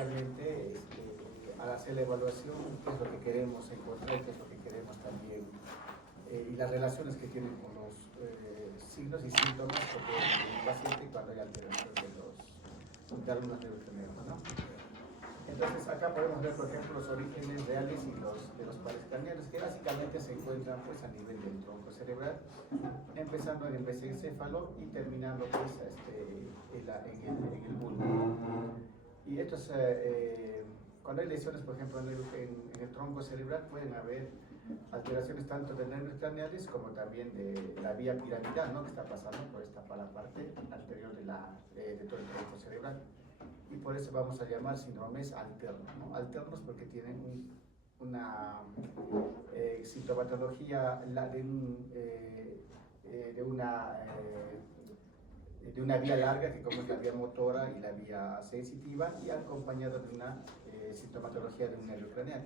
inicialmente al hacer la evaluación qué es lo que queremos encontrar, qué es lo que queremos también y las relaciones que tienen con los signos y síntomas que puede tener el paciente cuando hay alteración de algunos neuroquímicos, ¿no? Entonces acá podemos ver, por ejemplo, los orígenes reales y los de los pares craneales, que básicamente se encuentran pues a nivel del tronco cerebral, empezando en el mesencéfalo y terminando pues en el bulbo. Y estos, cuando hay lesiones, por ejemplo, en el tronco cerebral, pueden haber alteraciones tanto de nervios craneales como también de la vía piramidal, ¿no? Que está pasando por la parte anterior de todo el tronco cerebral. Y por eso vamos a llamar síndromes alternos, ¿no? Alternos porque tienen una sintomatología de una vía larga, que como es la vía motora y la vía sensitiva, y acompañado de una sintomatología de un nervio craneal.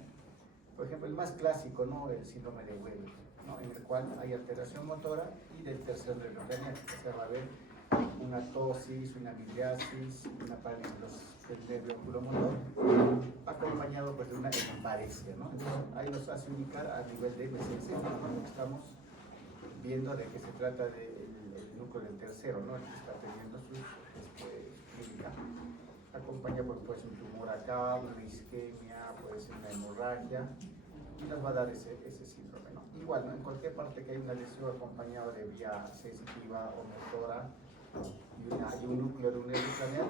Por ejemplo, el más clásico, ¿no? El síndrome de Weber, ¿no? En el cual hay alteración motora y del tercer nervio craneal. O sea, va a haber una tosis, una midriasis, una parálisis del nervio oculomotor, acompañado pues, de una epiparesia, ¿no? Entonces, ahí nos hace indicar a nivel de mesencéfalo, ¿no? Estamos viendo de que se trata del núcleo del tercero, ¿no? El que está teniendo su clínica. Acompaña pues un tumor acá, una isquemia, puede ser una hemorragia, y nos va a dar ese síndrome, ¿no? Igual, ¿no? En cualquier parte que hay una lesión acompañada de vía sensitiva o motora y un núcleo de un nervio craneal,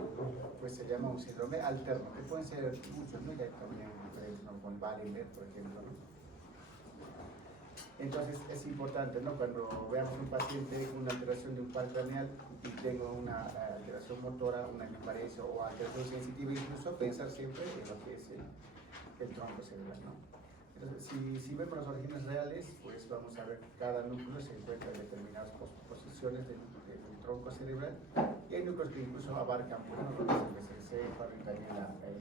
pues se llama un síndrome alterno, que pueden ser muchos, ¿no? Ya también ¿no? Con Wallenberg, por ejemplo, ¿no? Entonces es importante, ¿no? Cuando veamos un paciente con una alteración de un par craneal y tengo una alteración motora, una hemiparesia o alteración sensitiva, incluso pensar siempre en lo que es el tronco cerebral, ¿no? Entonces, si vemos los orígenes reales, pues vamos a ver que cada núcleo se encuentra en determinadas posiciones del tronco cerebral, y hay núcleos que incluso abarcan, pues, ¿no? Lo que es el mesencéfalo y también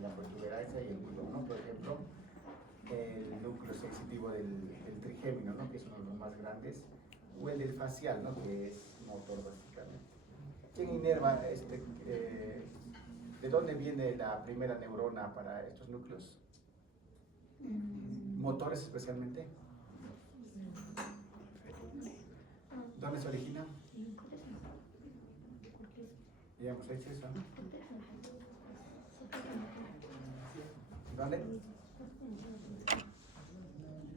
la protuberancia y el bulbo, ¿no? Por ejemplo, el núcleo sensitivo del trigémino, ¿no? Que es uno de los más grandes, o el del facial, ¿no? Que es motor básicamente. ¿Quién inerva de dónde viene la primera neurona para estos núcleos? Motores especialmente. ¿Dónde se origina? Ya hemos hecho eso. ¿Dónde?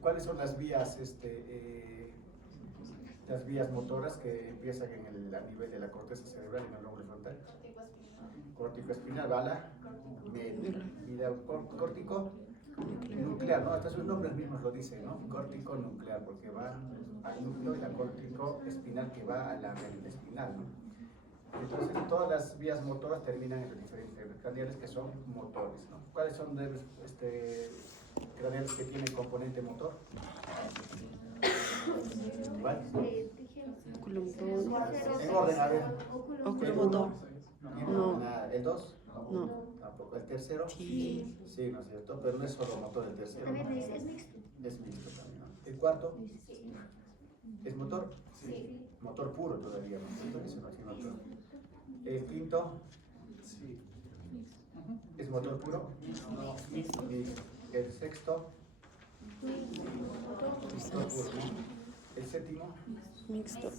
¿Cuáles son las vías, las vías motoras que empiezan a nivel de la corteza cerebral y en el lóbulo frontal? Corticoespinal, bala, córtico nuclear, ¿no? Hasta sus nombres mismos lo dicen, ¿no? Córtico nuclear, porque va al núcleo, y la córtico espinal que va a la médula espinal, ¿no? Entonces, todas las vías motoras terminan en los diferentes nervios craneales que son motores, ¿no? ¿Cuáles son nervios craneales que tienen componente motor? ¿Cuál? En orden, a ver. Oculomotor. No. ¿El 2? No. Tampoco. ¿El tercero? Sí. Sí, ¿no es cierto? Pero no es solo motor el tercero. También ¿no? es mixto. Es mixto también, ¿no? ¿El cuarto? Sí. ¿Es motor? Sí. Motor puro todavía, ¿no? Eso no tiene otro. ¿El quinto? Sí. ¿Es motor puro? No. ¿El sexto? Motor puro, ¿no? ¿El séptimo? Mixto.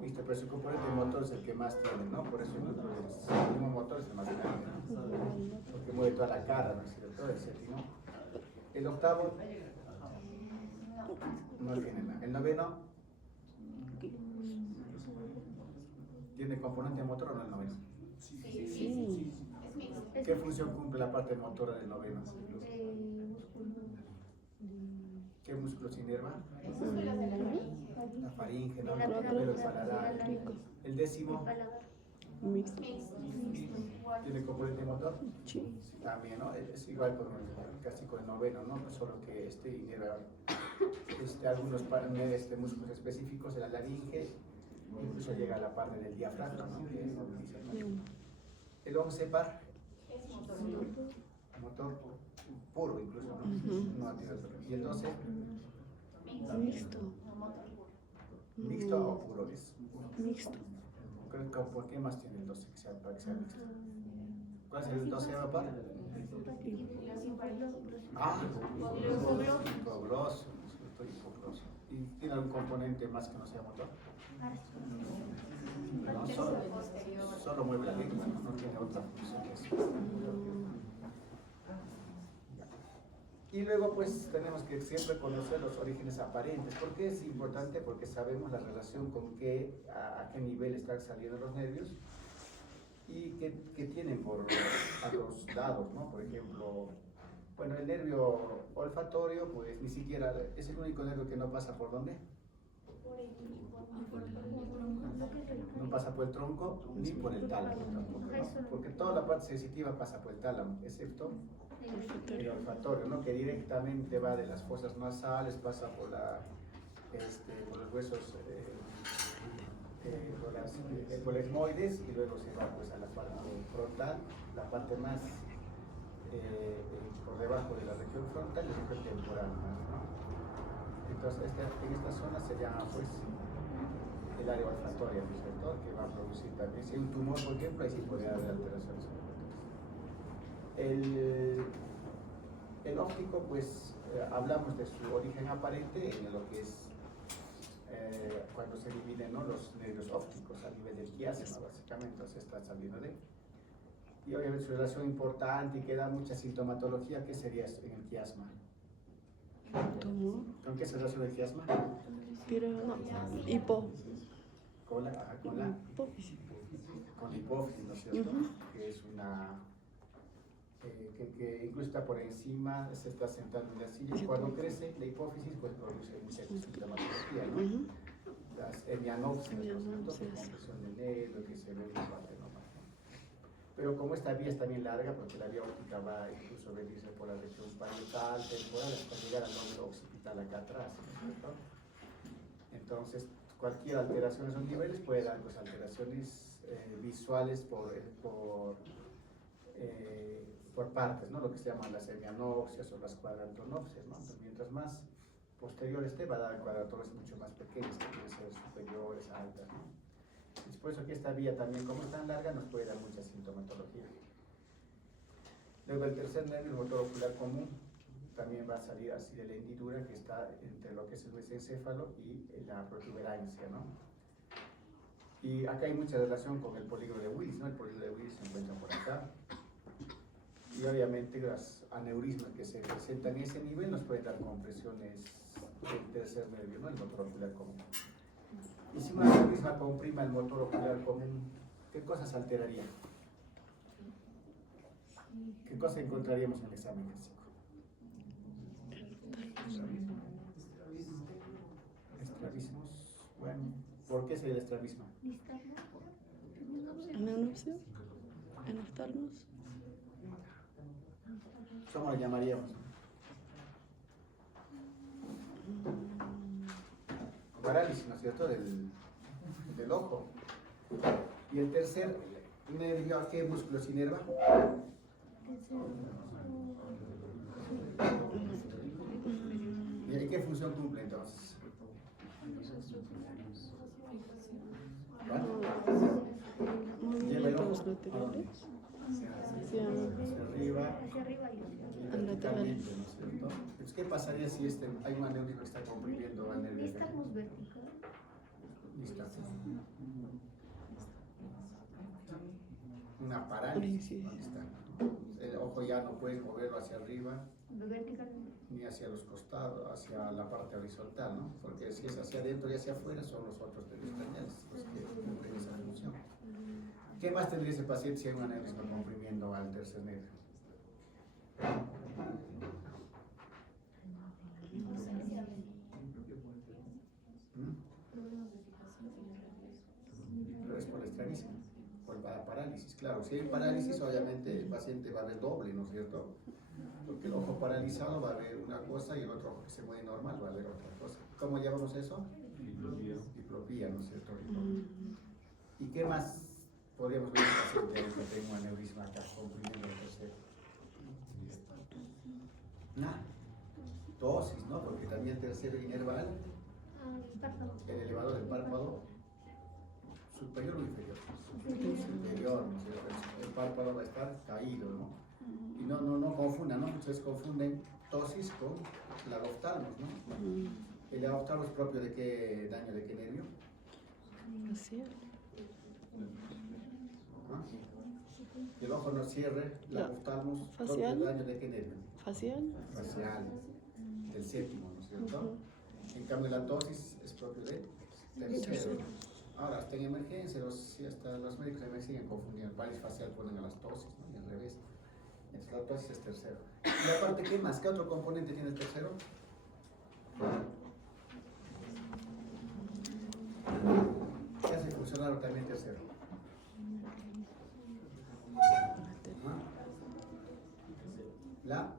Mixto, pero su componente motor es el que más tiene, ¿no? Por eso el séptimo motor es el más grande, ¿no? Porque mueve toda la cara, ¿no es cierto? El séptimo. ¿El octavo? No tiene nada. ¿El noveno? ¿Tiene componente motor o no el noveno? Sí. ¿Qué función cumple la parte motora del noveno? ¿Qué músculos inerva? La faringe, ¿no? El paladar. ¿El décimo? Mixto. ¿Tiene componente motor? Sí. También, ¿no? Es igual casi con el noveno, ¿no? Solo que inerva algunos músculos específicos de la laringe, incluso llega a la parte del diafragma, ¿no? Que moviliza, ¿no? El 11 par. Motor puro incluso, ¿no? No activo. ¿Y el 12? Mixto. ¿Mixto o puro es? Mixto. ¿Por qué más tiene el 12 para que sea mixto? ¿Cuál es el 12 par? Ah, hipogloso, ¿no es cierto? Hipogloso. ¿Y tiene algún componente más que no sea motor? No, solo mueve la lengua, no tiene otra función que eso. Y luego pues tenemos que siempre conocer los orígenes aparentes. ¿Por qué es importante? Porque sabemos la relación con a qué nivel están saliendo los nervios y qué tienen a los lados, ¿no? Por ejemplo, bueno, el nervio olfatorio pues ni siquiera es el único nervio que no pasa por ¿dónde? No pasa por el tronco ni por el tálamo tampoco, ¿no? Porque toda la parte sensitiva pasa por el tálamo, excepto el olfatorio, ¿no? Que directamente va de las fosas nasales, pasa por los huesos, por los etmoides y luego se va pues a la parte frontal, la parte más por debajo de la región frontal y la región temporal, ¿no? Entonces en esta zona se llama pues el área olfatoria, ¿no es cierto? Que va a producir también, si hay un tumor por ejemplo, ahí sí puede haber alteraciones. El óptico, pues, hablamos de su origen aparente en lo que es cuando se dividen, ¿no?, los nervios ópticos a nivel del quiasma, básicamente, entonces está saliendo de. Y obviamente su relación importante y que da mucha sintomatología, ¿qué sería en el quiasma? ¿Tumor? ¿Con qué se relaciona el quiasma? Pero no, hipo. Con la Hipófisis. con la hipófisis, ¿no es cierto? Que es una que incluso está por encima, se está sentando en la silla. Cuando crece la hipófisis, pues produce mucha sintomatología, ¿no? Las hemianopsias, ¿no es cierto? Compresión del nervio, que se ve en la parte normal, ¿no? Pero como esta vía es también larga, porque la vía óptica va incluso a venirse por la región parietal, temporal, hasta llegar al nódulo occipital acá atrás, ¿no es cierto? Entonces, cualquier alteración en esos niveles puede dar pues, alteraciones visuales por partes, ¿no? Lo que se llaman las hemianopsias o las cuadrantonopsias, ¿no? Entonces, mientras más posterior esté, va a dar cuadrantonopsias mucho más pequeñas, que pueden ser superiores, altas, ¿no? Es por eso que esta vía también, como es tan larga, nos puede dar mucha sintomatología. Luego el tercer nervio, el motor ocular común, también va a salir así de la hendidura que está entre lo que es el mesencéfalo y la protuberancia, ¿no? Y acá hay mucha relación con el polígono de Willis, ¿no? El polígono de Willis se encuentra por acá. Y obviamente los aneurismas que se presentan en ese nivel nos pueden dar compresiones del tercer nervio, ¿no? El motor ocular común. Y si un aneurisma comprima el motor ocular común, ¿qué cosas alteraría? ¿Qué cosas encontraríamos en el examen físico? Estrabismos. Bueno, ¿por qué sería el estrabismo? Ananopsia. Anoftalmos. ¿Cómo lo llamaríamos? Parálisis, ¿no es cierto? Del ojo. Y el tercer nervio, ¿a qué músculo se inerva? ¿Y qué función cumple entonces? Movimientos laterales. Hacia arriba y verticalmente, ¿no es cierto? Entonces, ¿qué pasaría si hay un aneurisma que está comprimiendo al nervio? Nistagmus vertical. Nistagmus. Una parálisis. ¿Dónde está? El ojo ya no puede moverlo hacia arriba ni hacia los costados, hacia la parte horizontal, ¿no? Porque si es hacia adentro y hacia afuera son los otros nervios craneales los que cumplen esa función. ¿Qué más tendría ese paciente si hay un aneurisma comprimiendo al tercer nervio? Pero es por el estrabismo, por la parálisis. Claro, si hay parálisis, obviamente el paciente va a ver doble, ¿no es cierto? Porque el ojo paralizado va a ver una cosa y el otro ojo que se mueve normal va a ver otra cosa. ¿Cómo llamamos eso? Diplopía, ¿no es cierto? ¿Y qué más podríamos ver en un paciente que tenga un aneurisma acá comprimiendo el tercero? Nada. Tosis, ¿no? Porque también el tercero inerval, el elevador del párpado superior o inferior. Superior, ¿no es cierto? El párpado va a estar caído, ¿no? Y no confundan, ¿no? Ustedes confunden tosis con lagoftalmos, ¿no? ¿El lagoftalmo es propio de qué daño, de qué nervio? Facial. ¿Ah? El ojo no cierre, lagoftalmos, propio Facial. daño de qué nervio? Facial. Facial, del séptimo, ¿no es cierto? En cambio la tosis es propio del tercero. Ahora, hasta en emergencia, hasta los médicos de emergencia siguen confundiendo. El parálisis facial ponen a las tosis, ¿no? Y al revés. Entonces la tosis es tercero. Y aparte, ¿qué más? ¿Qué otro componente tiene el tercero? ¿Qué hace funcionar también el tercero? ¿Ah? La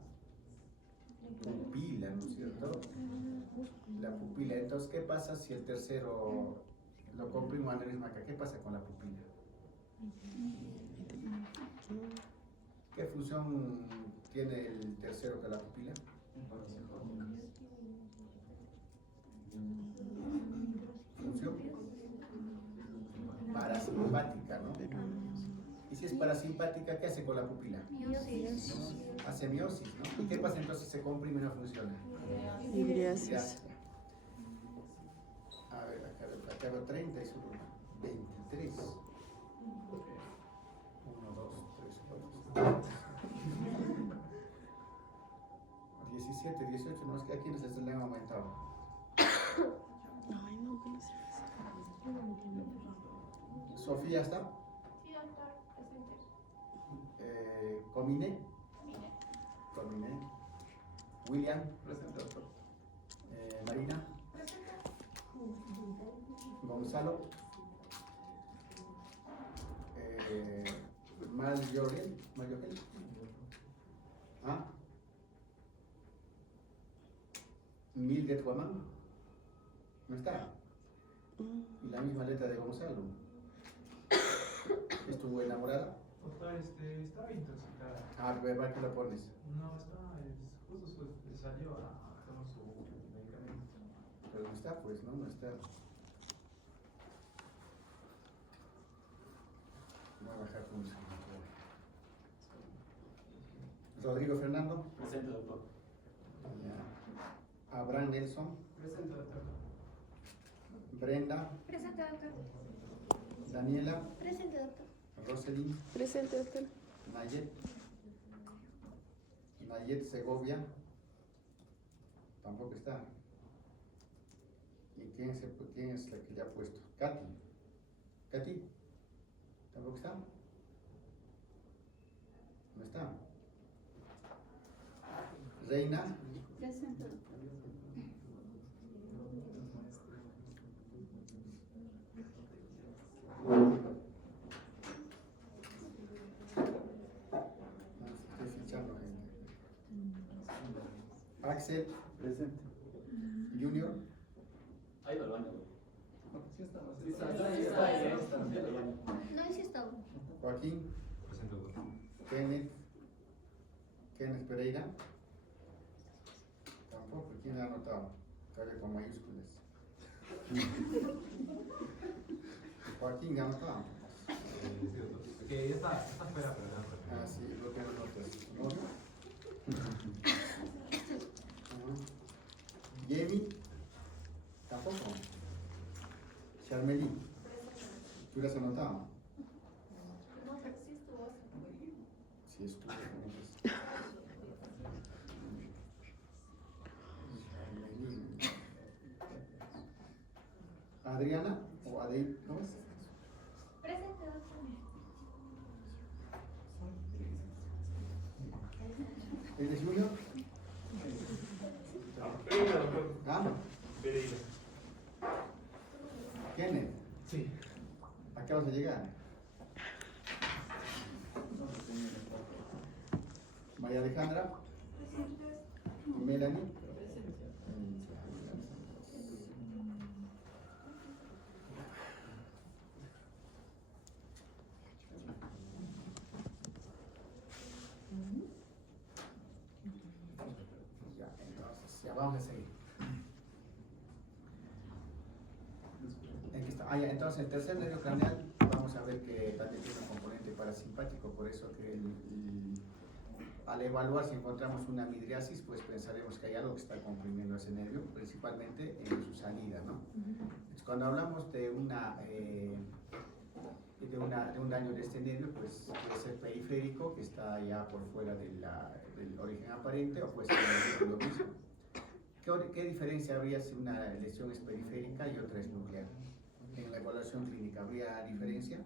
pupila, ¿no es cierto? La pupila. Entonces, ¿qué pasa si el tercero lo comprimo aneurisma acá? ¿Qué pasa con la pupila? ¿Qué función tiene el tercero de la pupila? Función parasimpática, ¿no? Y si es parasimpática, ¿qué hace con la pupila? Hace miosis, ¿no? ¿Y qué pasa entonces si se comprime y no funciona? Midriasis. A ver, acá veo 30 y subo 23. 1, 2, 3, 4, 17, 18, no es que aquí les le han aumentado. Ay, no, que no sé. Sofía está. Sí, doctor, presente. Comine. Comine. William. Presente, doctor. Marina. Presente. Gonzalo. Marjorie. ¿Ah? Mildred Guamán. ¿No está? Y la misma letra de Gonzalo. ¿Estuvo enamorada? Doctor, estaba intoxicada. Ah, ¿para qué lo pones? No, justo salió a tomar su medicamento. Pero no está, pues, ¿no? No está. Voy a bajar con eso. Rodrigo Fernando. Presente, doctor. Ya. Abraham Nelson. Presente, doctor. Brenda. Presente, doctor. Daniela. Presente, doctor. Roselyn. Presente, doctor. Nayet Segovia. Tampoco está. ¿Y quién es la que ya ha puesto? Katy. ¿Tampoco está? ¿No está? Reina. Presente, doctor. Estoy fichando gente. Axel. Presente. Junior. Ahí va el baño. Sí, estamos. Sí, está ahí, No he estado. Joaquín. Presente, doctor. Kenneth Pereira. Tampoco. ¿Quién ha anotado? Cabe con mayúsculas. Joaquín ha anotado. Sí, doctor. Que ya está fuera, pero ya. Ah, sí, lo que notas. ¿No? Jamie. Tampoco. Charmely. ¿Tú le has anotado? No, pero sí estuvo. Sí, estuvo. Adriana o Adel, ¿cómo es? Presente, doctor. ¿Eres Junior? Pereira, doctor. ¿Ah? Pereira. Kenneth, Sí. ¿a qué vas a llegar? María Alejandra. Melanie. Ya, entonces, ya vamos a seguir. ¿En qué está? Ah, ya, entonces el tercer nervio craneal, vamos a ver que también tiene un componente parasimpático, por eso que al evaluar si encontramos una midriasis, pues pensaremos que hay algo que está comprimiendo ese nervio, principalmente en su salida, ¿no? Entonces, cuando hablamos de un daño de este nervio, pues puede ser periférico, que está ya por fuera del origen aparente, o puede ser el nervio mismo. ¿Qué diferencia habría si una lesión es periférica y otra es nuclear? En la evaluación clínica, ¿habría diferencia?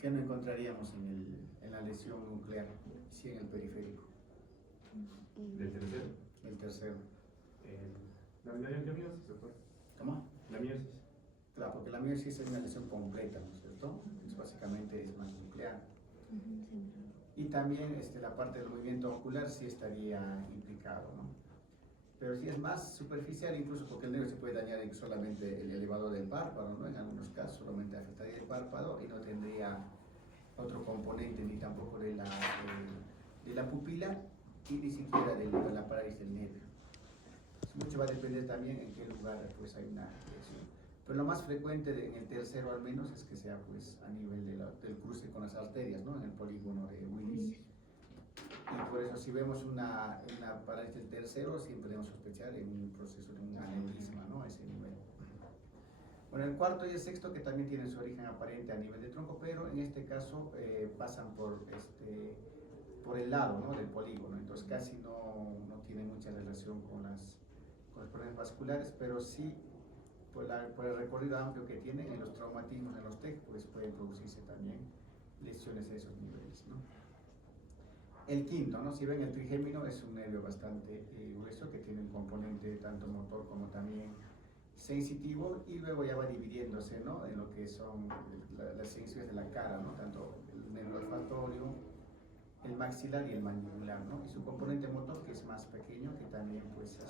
¿Qué no encontraríamos en la lesión nuclear, si en el periférico? ¿Del tercero? El tercero. La miosis se fue. ¿Cómo? La miosis. Claro, porque la miosis es una lesión completa, ¿no es cierto? Entonces, básicamente es más nuclear. Y también la parte del movimiento ocular sí estaría implicado, ¿no? Pero si es más superficial, incluso porque el nervio se puede dañar en solamente el elevador del párpado, ¿no? En algunos casos solamente afectaría el párpado y no tendría otro componente ni tampoco de la pupila y ni siquiera de la parálisis del nervio. Mucho va a depender también en qué lugar pues hay una lesión. Pero lo más frecuente en el tercero al menos es que sea pues a nivel del cruce con las arterias, ¿no? En el polígono de Willis. Y por eso si vemos una parálisis del tercero, siempre debemos sospechar en un proceso de un aneurisma, ¿no? A ese nivel. Bueno, el cuarto y el sexto, que también tienen su origen aparente a nivel de tronco, pero en este caso pasan por el lado, ¿no? Del polígono, entonces casi no tiene mucha relación con los problemas vasculares, pero sí por el recorrido amplio que tienen en los traumatismos, en los TEC, pues pueden producirse también lesiones a esos niveles, ¿no? El quinto, ¿no? Si ven, el trigémino es un nervio bastante grueso que tiene un componente tanto motor como también sensitivo, y luego ya va dividiéndose, ¿no? En lo que son las sensaciones de la cara, ¿no? Tanto el nervio olfatorio, el maxilar y el mandibular, ¿no? Y su componente motor, que es más pequeño, que también pues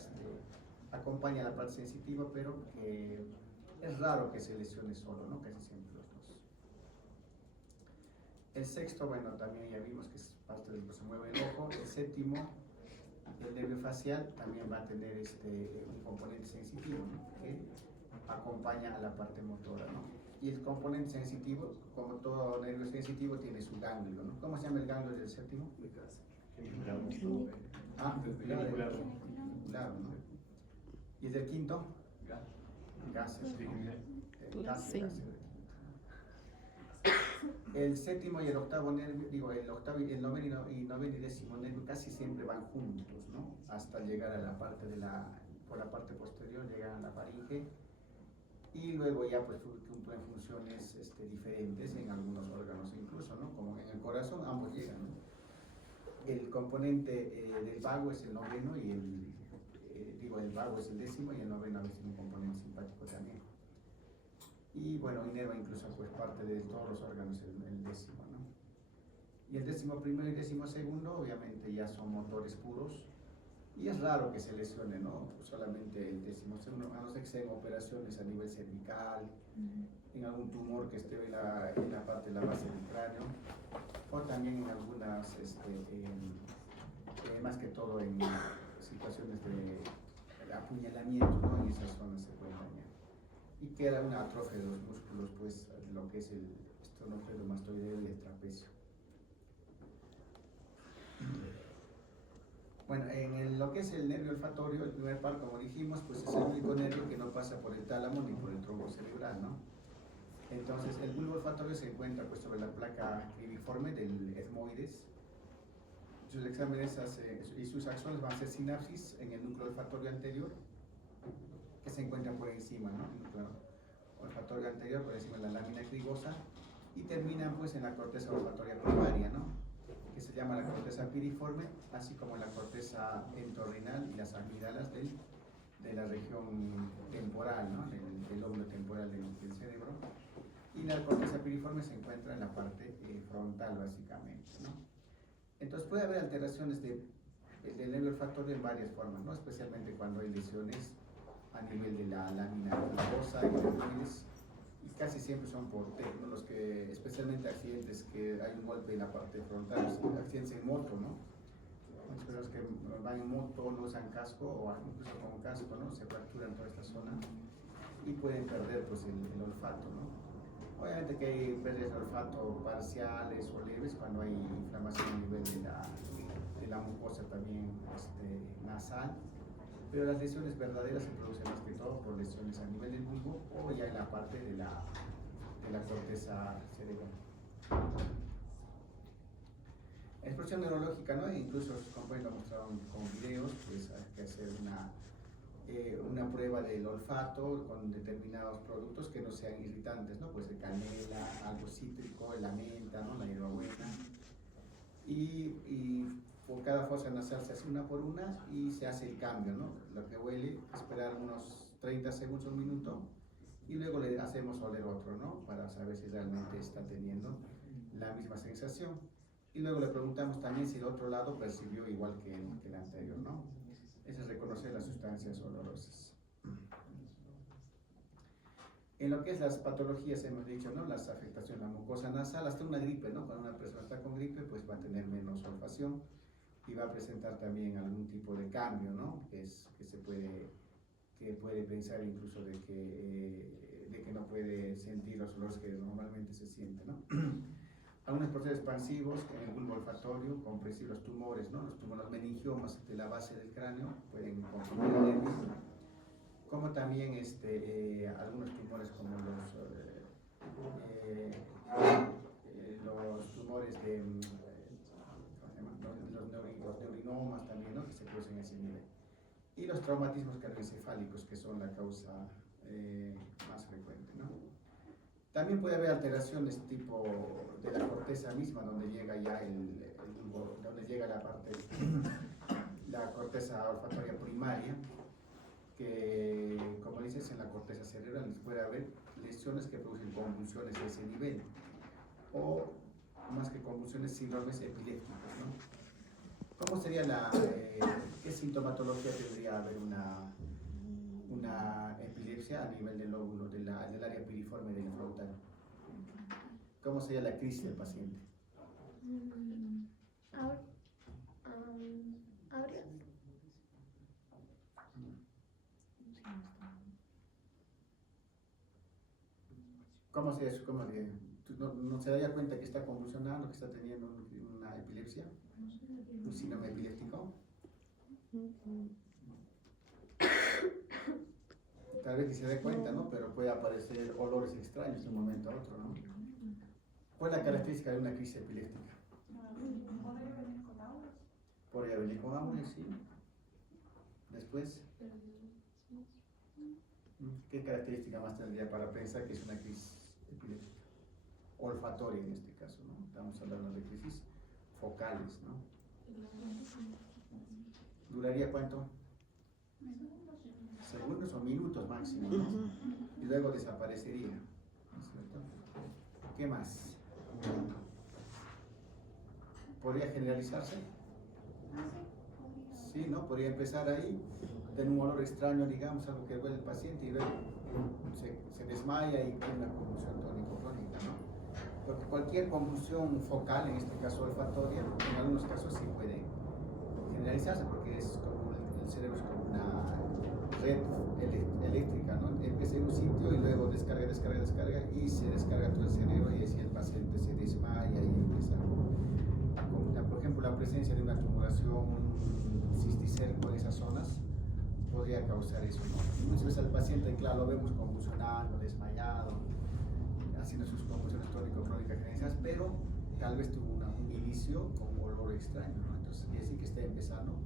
acompaña la parte sensitiva, pero que es raro que se lesione solo, ¿no? Casi siempre los dos. El sexto, bueno, también ya vimos que es parte del que se mueve el ojo. El séptimo, el nervio facial, también va a tener un componente sensitivo, ¿no? Que acompaña a la parte motora, ¿no? Y el componente sensitivo, como todo nervio sensitivo, tiene su ganglio, ¿no? ¿Cómo se llama el ganglio del séptimo? Genicular. Claro, ¿no? ¿Y el del quinto? Gases. Sí. El séptimo y el octavo nervio, digo, el noveno y décimo nervio casi siempre van juntos, ¿no? Hasta llegar a la parte por la parte posterior, llegan a la faringe, y luego ya pues cumplen funciones diferentes en algunos órganos incluso, ¿no? Como en el corazón ambos llegan, ¿no? El componente del vago es el noveno y el vago es el décimo, y el noveno a veces un componente simpático también. Y bueno, inerva incluso pues parte de todos los órganos el décimo, ¿no? Y el décimo primero y décimo segundo obviamente ya son motores puros, y es raro que se lesione, ¿no? Solamente el décimo segundo, a no ser que sean operaciones a nivel cervical, en algún tumor que esté en la parte de la base del cráneo, o también en algunas, más que todo en situaciones de apuñalamiento, ¿no? En esas zonas se puede dañar. Y queda una atrofia de los músculos, pues, lo que es el esternocleidomastoideo y el trapecio. Bueno, lo que es el nervio olfatorio, el primer par, como dijimos, pues es el único nervio que no pasa por el tálamo ni por el tronco cerebral, ¿no? Entonces, el bulbo olfatorio se encuentra pues sobre la placa cribiforme del etmoides. Sus exámenes y sus axones van a ser sinapsis en el núcleo olfatorio anterior, que se encuentra por encima, ¿no? El núcleo olfatorio anterior, por encima de la lámina cribosa, y terminan pues en la corteza olfatoria primaria, ¿no? Que se llama la corteza piriforme, así como la corteza entorrinal y las amígdalas de la región temporal, ¿no? Del lóbulo temporal del cerebro. Y la corteza piriforme se encuentra en la parte frontal, básicamente, ¿no? Entonces puede haber alteraciones del nervio olfatorio en varias formas, ¿no? Especialmente cuando hay lesiones a nivel de la lámina cribosa y etmoides, y casi siempre son por TEC, ¿no? Los que, especialmente accidentes que hay un golpe en la parte frontal, accidentes en moto, ¿no? Muchas personas que van en moto, no usan casco, o incluso con casco, ¿no? Se fracturan toda esta zona y pueden perder pues el olfato, ¿no? Obviamente que hay pérdidas de olfato parciales o leves cuando hay inflamación a nivel de fosa también nasal, pero las lesiones verdaderas se producen más que todo por lesiones a nivel del bulbo o ya en la parte de la corteza cerebral. Expresión neurológica, ¿no? Incluso los compañeros lo mostraron con videos, pues hay que hacer una prueba del olfato con determinados productos que no sean irritantes, ¿no? Pues de canela, algo cítrico, la menta, ¿no? La hierbabuena. Y por cada fosa nasal se hace una por una y se hace el cambio, ¿no? Lo que huele, esperar unos 30 segundos, un minuto, y luego le hacemos oler otro, ¿no? Para saber si realmente está teniendo la misma sensación. Y luego le preguntamos también si el otro lado percibió igual que el anterior, ¿no? Eso es reconocer las sustancias olorosas. En lo que es las patologías, hemos dicho, ¿no? Las afectaciones de la mucosa nasal, hasta una gripe, ¿no? Cuando una persona está con gripe, pues va a tener menos olfacción y va a presentar también algún tipo de cambio, ¿no? Que puede pensar incluso de que no puede sentir los olores que normalmente se sienten, ¿no? Algunos procesos expansivos en el bulbo olfatorio, comprensibles los tumores, ¿no? Los meningiomas de la base del cráneo pueden comprimir el nervio, como también algunos tumores como los tumores de los neurinomas también, ¿no? Que se producen a ese nivel. Y los traumatismos cardioencefálicos, que son la causa más frecuente, ¿no? También puede haber alteraciones tipo de la corteza misma, donde llega ya donde llega la corteza olfatoria primaria, que como dices, en la corteza cerebral puede haber lesiones que producen convulsiones a ese nivel, o más que convulsiones, síndromes epilépticos, ¿no? ¿Cómo sería qué sintomatología tendría haber una epilepsia a nivel del lóbulo, del área piriforme del frontal? ¿Cómo sería la crisis del paciente? ¿Cómo sería eso? ¿No se daría cuenta que está convulsionando, que está teniendo una epilepsia? ¿Un síndrome epiléptico? Tal vez ni se dé cuenta, ¿no? Pero puede aparecer olores extraños de un momento a otro, ¿no? ¿Cuál es la característica de una crisis epiléptica? Podría venir con auras, sí. Después, ¿qué característica más tendría para pensar que es una crisis epiléptica? Olfatoria en este caso, ¿no? Estamos hablando de crisis focales, ¿no? ¿Duraría cuánto? Segundos o minutos máximo, ¿no? Y luego desaparecería, ¿no es cierto? ¿Qué más? ¿Podría generalizarse? Sí, ¿no? Podría empezar ahí, tener un olor extraño, digamos, algo que huele el paciente y luego se desmaya y tiene una convulsión tónico-clónica, ¿no? Porque cualquier convulsión focal, en este caso olfatoria, en algunos casos sí puede generalizarse porque es como el cerebro es como una red eléctrica, ¿no? Empieza en un sitio y luego descarga y se descarga todo el cerebro y así el paciente se desmaya y empieza a convulsionar. Por ejemplo, la presencia de una tumoración, un cisticerco en esas zonas podría causar eso, ¿no? Muchas veces al paciente, claro, lo vemos convulsionando, desmayado, haciendo sus convulsiones tónico-clónicas generalizadas, pero tal vez tuvo un inicio con un olor extraño, ¿no? Entonces, quiere decir que está empezando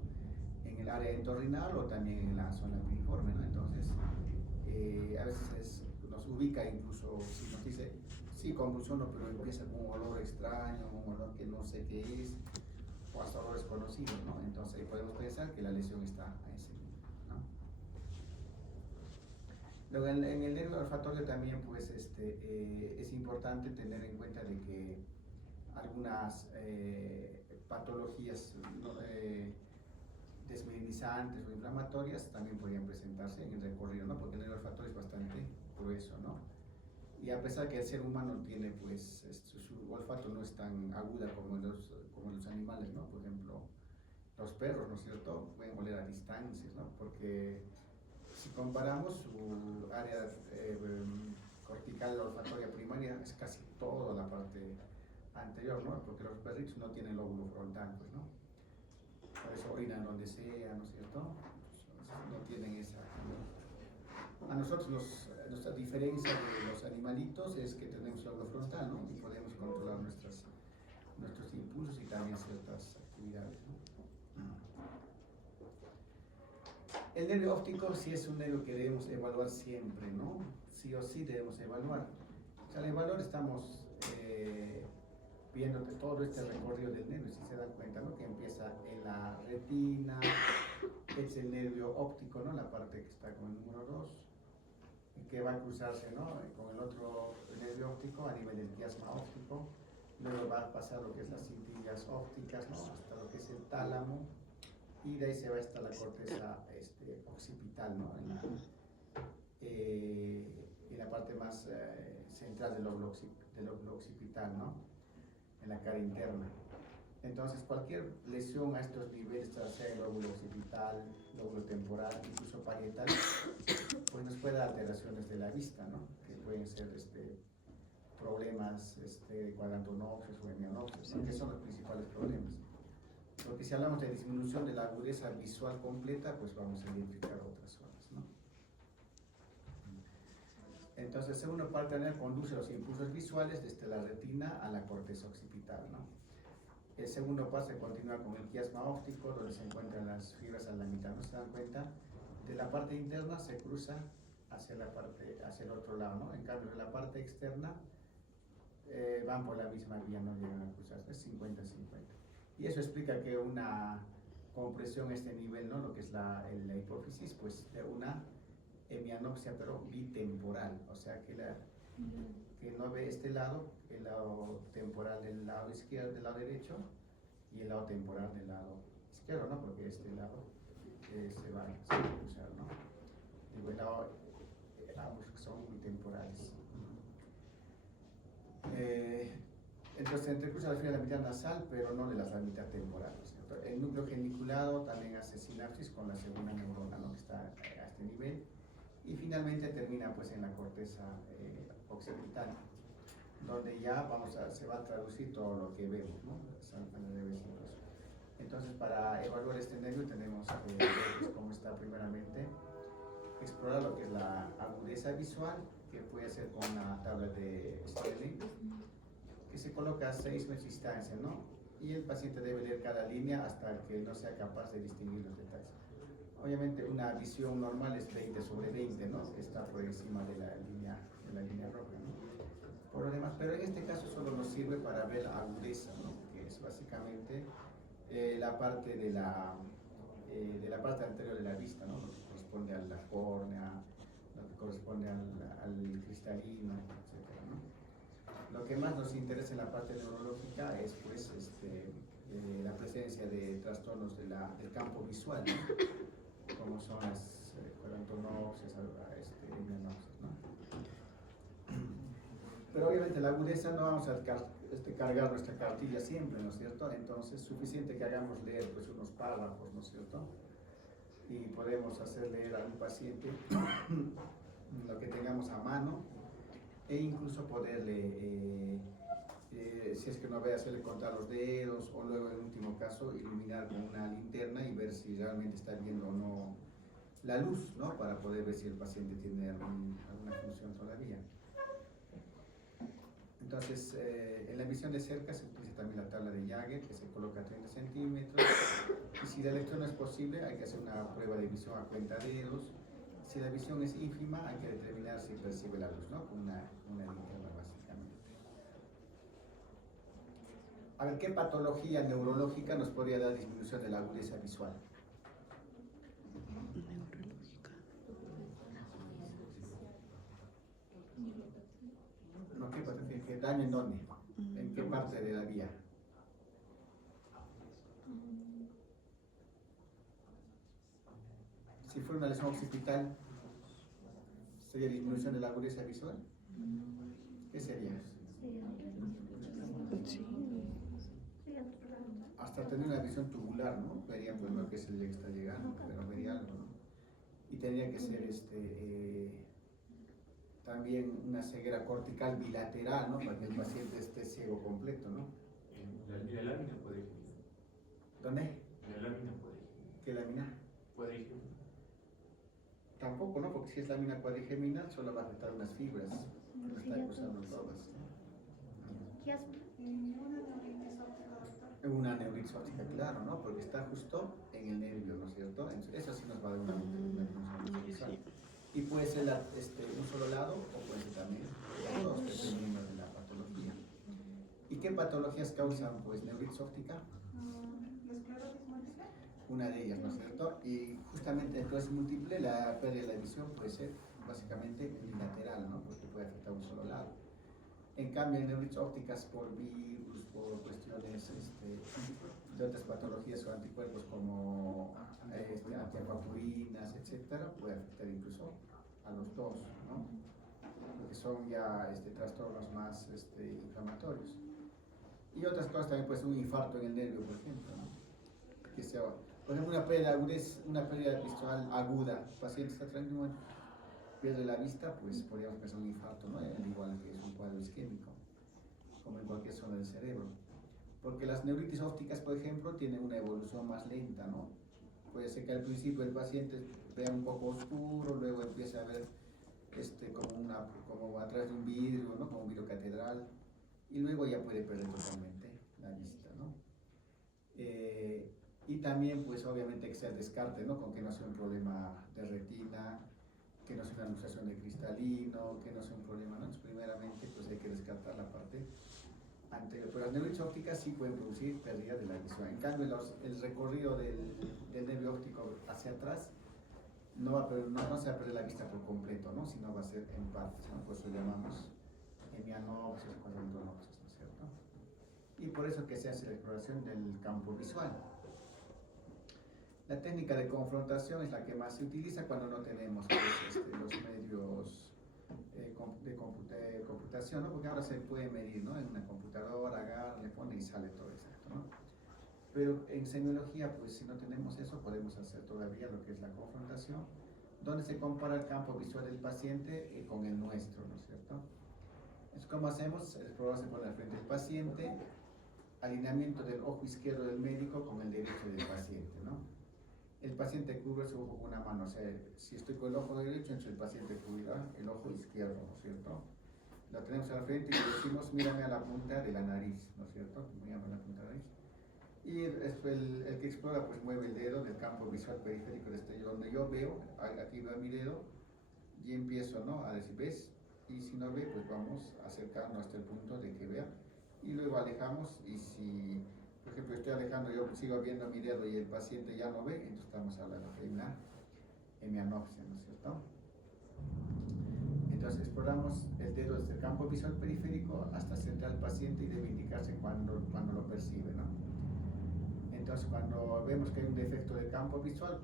en el área entorrinal o también en la zona piriforme, ¿no? Entonces, a veces nos ubica incluso, si nos dice, sí, convulsiono, pero empieza con un olor extraño, un olor que no sé qué es, o hasta olores conocidos, ¿no? Entonces, ahí podemos pensar que la lesión está a ese nivel, ¿no? Luego, en el nervio olfatorio también, pues, es importante tener en cuenta de que algunas patologías desmineralizantes o inflamatorias también podrían presentarse en el recorrido, ¿no? Porque el nervio olfatorio es bastante grueso, ¿no? Y a pesar que el ser humano tiene, pues, su olfato no es tan aguda como los animales, ¿no? Por ejemplo, los perros, ¿no es cierto?, pueden oler a distancias, ¿no? Porque si comparamos su área cortical olfatoria primaria es casi toda la parte anterior, ¿no? Porque los perritos no tienen lóbulo frontal, pues, ¿no? Por eso A nosotros nuestra diferencia de los animalitos es que tenemos lóbulo frontal, ¿no? Y podemos controlar nuestros impulsos y también ciertas actividades, ¿no? El nervio óptico sí es un nervio que debemos evaluar siempre, ¿no? Sí o sí debemos evaluar. O sea, al evaluar estamos viendo todo este recorrido del nervio, si se dan cuenta, ¿no? Que empieza en la retina, es el nervio óptico, ¿no? La parte que está con el número 2, que va a cruzarse, ¿no? Con el otro nervio óptico a nivel del quiasma óptico, luego va a pasar lo que es las cintillas ópticas, ¿no? Hasta lo que es el tálamo, y de ahí se va hasta la corteza occipital, ¿no? En la parte más central del lóbulo occipital, ¿no? En la cara interna. Entonces, cualquier lesión a estos niveles, sea el lóbulo occipital, lóbulo temporal, incluso parietal, pues nos puede dar alteraciones de la vista, ¿no? Que pueden ser problemas cuadrantonopsias o hemianopsias, ¿no? Que son los principales problemas. Porque si hablamos de disminución de la agudeza visual completa, pues vamos a identificar otras zonas, ¿no? Entonces, el segundo par canal conduce los impulsos visuales desde la retina a la corteza occipital, ¿no? El segundo par se continúa con el quiasma óptico, donde se encuentran las fibras a la mitad, ¿no se dan cuenta? De la parte interna se cruza hacia el otro lado, ¿no? En cambio, de la parte externa van por la misma vía, no llegan a cruzarse, es 50-50. Y eso explica que una compresión a este nivel, ¿no? Lo que es la hipófisis, pues de una hemianopsia, pero bitemporal, o sea que no ve este lado, el lado temporal del lado izquierdo, del lado derecho, y el lado temporal del lado izquierdo, ¿no? Porque este lado se va a cruzar, ¿no? Digo, el lado, ambos son bitemporales. Entonces se entrecruza la fibra de la mitad nasal, pero no de la mitad temporal, ¿no es cierto? El núcleo geniculado también hace sinapsis con la segunda neurona, ¿no? Que está a este nivel, y finalmente termina pues en la corteza occipital, donde ya se va a traducir todo lo que vemos, ¿no? Entonces, para evaluar este nervio tenemos que ver pues, cómo está primeramente, explorar lo que es la agudeza visual, que puede hacer con una tabla de Sterling, que se coloca a 6 metros de distancia, ¿no? Y el paciente debe leer cada línea hasta que no sea capaz de distinguir los detalles. Obviamente una visión normal es 20/20, ¿no? Está por encima de la línea roja, ¿no? Por lo demás, pero en este caso solo nos sirve para ver la agudeza, ¿no? Que es básicamente la parte de la parte anterior de la vista, ¿no? Lo que corresponde a la córnea, lo que corresponde al cristalino, etc., ¿no? Lo que más nos interesa en la parte neurológica es pues la presencia de trastornos del campo visual, ¿no? Como son las cuadrantonopsias, hemianopsias, ¿no? Pero obviamente la agudeza no vamos a cargar nuestra cartilla siempre, ¿no es cierto? Entonces es suficiente que hagamos leer pues unos párrafos, ¿no es cierto? Y podemos hacer leer a un paciente lo que tengamos a mano, e incluso poderle, si es que no ve, hacerle contar los dedos, o luego en último caso iluminar con una linterna y ver si realmente está viendo o no la luz, ¿no? Para poder ver si el paciente tiene alguna función todavía. Entonces, en la visión de cerca se utiliza también la tabla de Jagger, que se coloca a 30 centímetros, y si la lectura no es posible, hay que hacer una prueba de visión a cuenta dedos. Si la visión es ínfima, hay que determinar si percibe la luz, ¿no? Con una linterna, básicamente. A ver, ¿qué patología neurológica nos podría dar disminución de la agudeza visual? Neurológica. No, ¿qué patología? ¿Qué daño en dónde? ¿En qué parte de la vía? Si fuera una lesión occipital, ¿sería disminución de la agudeza visual? ¿Qué sería? Sí. Hasta tener una visión tubular, ¿no? Vería pues lo que es el que está llegando, pero vería algo, ¿no? Y tendría que ser también una ceguera cortical bilateral, ¿no? Para que el paciente esté ciego completo, ¿no? La lámina puede ir. ¿Dónde? La lámina puede ir. ¿Qué lámina? Puede ir. Tampoco, ¿no? Porque si es lámina cuadrigeminal, solo va a afectar unas fibras, no está cruzando todas. Quiasma. Una neuritis óptica, claro, ¿no? Porque está justo en el nervio, ¿no es cierto? Eso sí nos va a dar una disfunción visual. Y puede ser un solo lado o puede ser también los dos, dependiendo de la patología. ¿Y qué patologías causan, pues, neuritis óptica? Una de ellas, ¿no es cierto? Y justamente en esclerosis múltiple la pérdida de la visión puede ser básicamente unilateral, ¿no? Porque puede afectar un solo lado. En cambio, en neuritis ópticas por virus, por cuestiones de otras patologías o anticuerpos como antiacuapurinas, etcétera, puede afectar incluso a los dos, ¿no? Porque son ya trastornos más inflamatorios. Y otras cosas también, pues un infarto en el nervio, por ejemplo, ¿no? Que sea, por ejemplo, una pérdida visual aguda, el paciente está tranquilo, pierde la vista, pues podríamos pensar un infarto, ¿no? Al igual que es un cuadro isquémico, como en cualquier zona del cerebro. Porque las neuritis ópticas, por ejemplo, tienen una evolución más lenta, ¿no? Puede ser que al principio el paciente vea un poco oscuro, luego empiece a ver como a través de un vidrio, ¿no? Como un vidrio catedral, y luego ya puede perder totalmente la vista, ¿no? Y también, pues obviamente que sea el descarte, ¿no? Con que no sea un problema de retina, que no sea una luxación de cristalino, que no sea un problema, ¿no? Entonces, primeramente, pues hay que descartar la parte anterior. Pero las neuritis ópticas sí pueden producir pérdida de la visión. En cambio, el recorrido del nervio óptico hacia atrás no se va a perder la vista por completo, ¿no? Sino va a ser en partes, ¿no? Por eso llamamos hemianopsis, cuadrantonopsis, ¿no es cierto? Y por eso que se hace la exploración del campo visual. La técnica de confrontación es la que más se utiliza cuando no tenemos pues, los medios de computación, ¿no? Porque ahora se puede medir, ¿no? En una computadora, agarra, le pone y sale todo exacto, ¿no? Pero en semiología, pues si no tenemos eso, podemos hacer todavía lo que es la confrontación, donde se compara el campo visual del paciente con el nuestro, ¿no es cierto? Entonces, ¿cómo hacemos? El explorador se pone al frente del paciente, alineamiento del ojo izquierdo del médico con el derecho del paciente, ¿no? El paciente cubre su ojo con una mano, o sea, si estoy con el ojo derecho, entonces el paciente cubrirá el ojo izquierdo, ¿no es cierto? Lo tenemos al frente y le decimos, mírame a la punta de la nariz, ¿no es cierto? Mírame a la punta de la nariz. Y el que explora, pues mueve el dedo del campo visual periférico donde yo veo, aquí va mi dedo, y empiezo, ¿no? A decir, ¿ves? Y si no ve, pues vamos acercando hasta el punto de que vea. Y luego alejamos, y si, por ejemplo, estoy alejando, yo sigo viendo mi dedo y el paciente ya no ve, entonces estamos hablando de una hemianopsia, ¿no es cierto? Entonces exploramos el dedo desde el campo visual periférico hasta central al paciente y debe indicarse cuando lo percibe, ¿no? Entonces cuando vemos que hay un defecto de campo visual,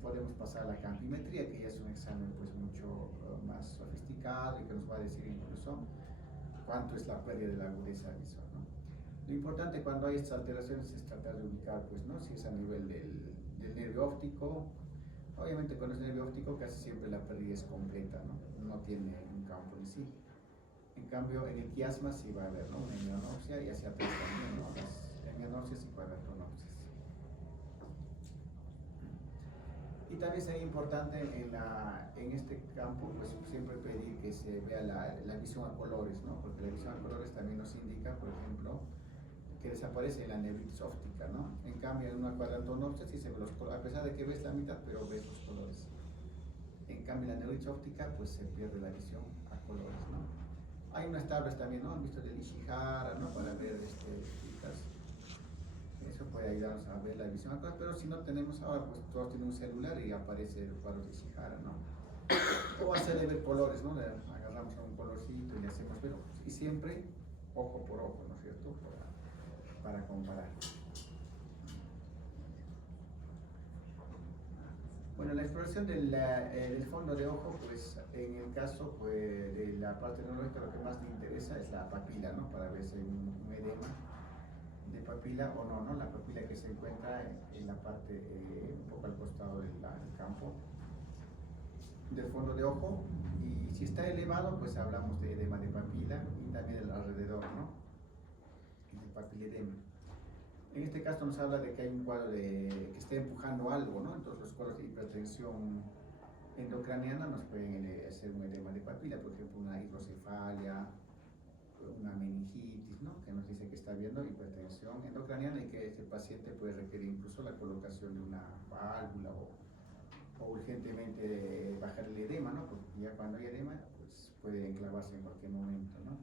podemos pasar a la campimetría, que ya es un examen pues mucho más sofisticado y que nos va a decir incluso cuánto es la pérdida de la agudeza visual, ¿no? Lo importante cuando hay estas alteraciones es tratar de ubicar, pues, ¿no? Si es a nivel del nervio óptico. Obviamente con el nervio óptico casi siempre la pérdida es completa, ¿no? No tiene un campo en sí. En cambio, en el quiasma sí va a haber, ¿no? Una hemianopsia y hacia atrás también, ¿no? Las hemianopsias y cuadrantonopsias. Y también sería importante en este campo, pues siempre pedir que se vea la visión a colores, ¿no? Porque la visión a colores también nos indica, por ejemplo, que desaparece la neuritis óptica, ¿no? En cambio, en una cuadrantonopsia sí se ve los colores, a pesar de que ves la mitad, pero ves los colores. En cambio, en la neuritis óptica, pues se pierde la visión a colores, ¿no? Hay unas tablas también, ¿no? Han visto del Ishihara, ¿no? Para ver citas. Eso puede ayudarnos a ver la visión a colores, pero si no tenemos ahora, pues todos tienen un celular y aparece el cuadro de Ishihara, ¿no? O hacerle ver colores, ¿no? Le agarramos a un colorcito y le hacemos ver, y siempre ojo por ojo, ¿no es cierto? Para comparar. Bueno, la exploración del fondo de ojo, pues en el caso pues, de la parte neurológica lo que más le interesa es la papila, ¿no? Para ver si hay un edema de papila o no, ¿no? La papila que se encuentra en la parte un poco al costado del campo del fondo de ojo, y si está elevado, pues hablamos de edema de papila y también del alrededor, ¿no? El papiledema. En este caso nos habla de que hay un cuadro que está empujando algo, ¿no? Entonces los cuadros de hipertensión endocraniana nos pueden hacer un edema de papila, por ejemplo, una hidrocefalia, una meningitis, ¿no? Que nos dice que está habiendo hipertensión endocraniana y que este paciente puede requerir incluso la colocación de una válvula o urgentemente bajar el edema, ¿no? Porque ya cuando hay edema, pues puede enclavarse en cualquier momento, ¿no?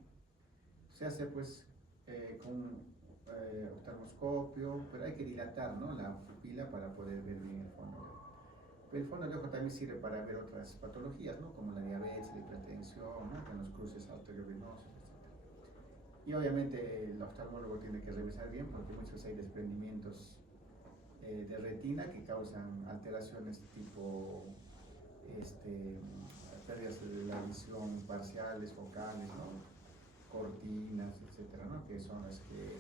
Se hace pues con oftalmoscopio, pero hay que dilatar, ¿no? La pupila para poder ver bien el fondo de ojo. Pero el fondo de ojo también sirve para ver otras patologías, ¿no? Como la diabetes, la hipertensión, ¿no? En los cruces arteriovenosos, etc. Y obviamente el oftalmólogo tiene que revisar bien porque muchas veces hay desprendimientos de retina que causan alteraciones tipo pérdidas de la visión parciales, focales, ¿no? Cortinas, etcétera, ¿no? Que son las que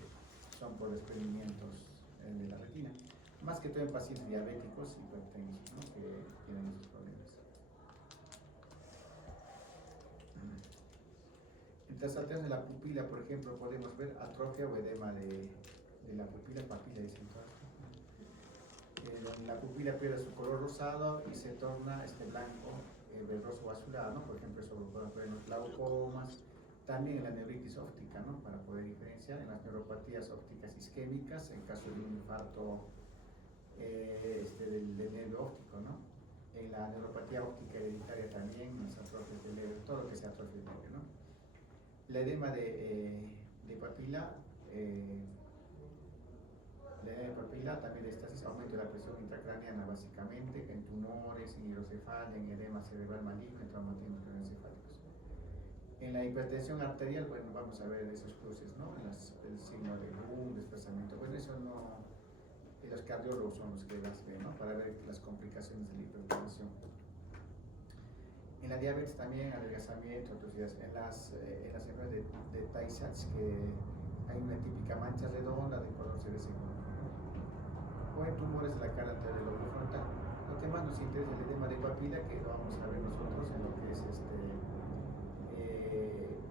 son por desprendimientos de la retina. Más que todo en pacientes diabéticos y hipertensos, ¿no? Que tienen esos problemas. Entre las alteraciones de la pupila, por ejemplo, podemos ver atrofia o edema de la pupila, papila dicen todas. La pupila pierde su color rosado y se torna blanco, verdoso o azulado, ¿no? Por ejemplo, eso lo podemos ver en los glaucomas, también en la neuritis óptica, ¿no? Para poder diferenciar en las neuropatías ópticas isquémicas, en caso de un infarto del nervio óptico, ¿no? En la neuropatía óptica hereditaria también, las atrofias del nervio, todo lo que sea atrofia del nervio, ¿no? La edema de papila, también de estasis, aumento de la presión intracraneana básicamente, en tumores, en hidrocefalia, en edema cerebral maligno, en traumatismos craneoencefálicos. En la hipertensión arterial, bueno, vamos a ver esos cruces, ¿no? El signo de Boom, desplazamiento, bueno, eso no, los cardiólogos son los que las ven, ¿no? Para ver las complicaciones de la hipertensión. En la diabetes también, adelgazamiento, en las enfermedades de Tay-Sachs, que hay una típica mancha redonda de color cerecino, ¿no? O en tumores de la cara anterior del lóbulo frontal. Lo que más nos interesa es el edema de papila, que lo vamos a ver nosotros en lo que es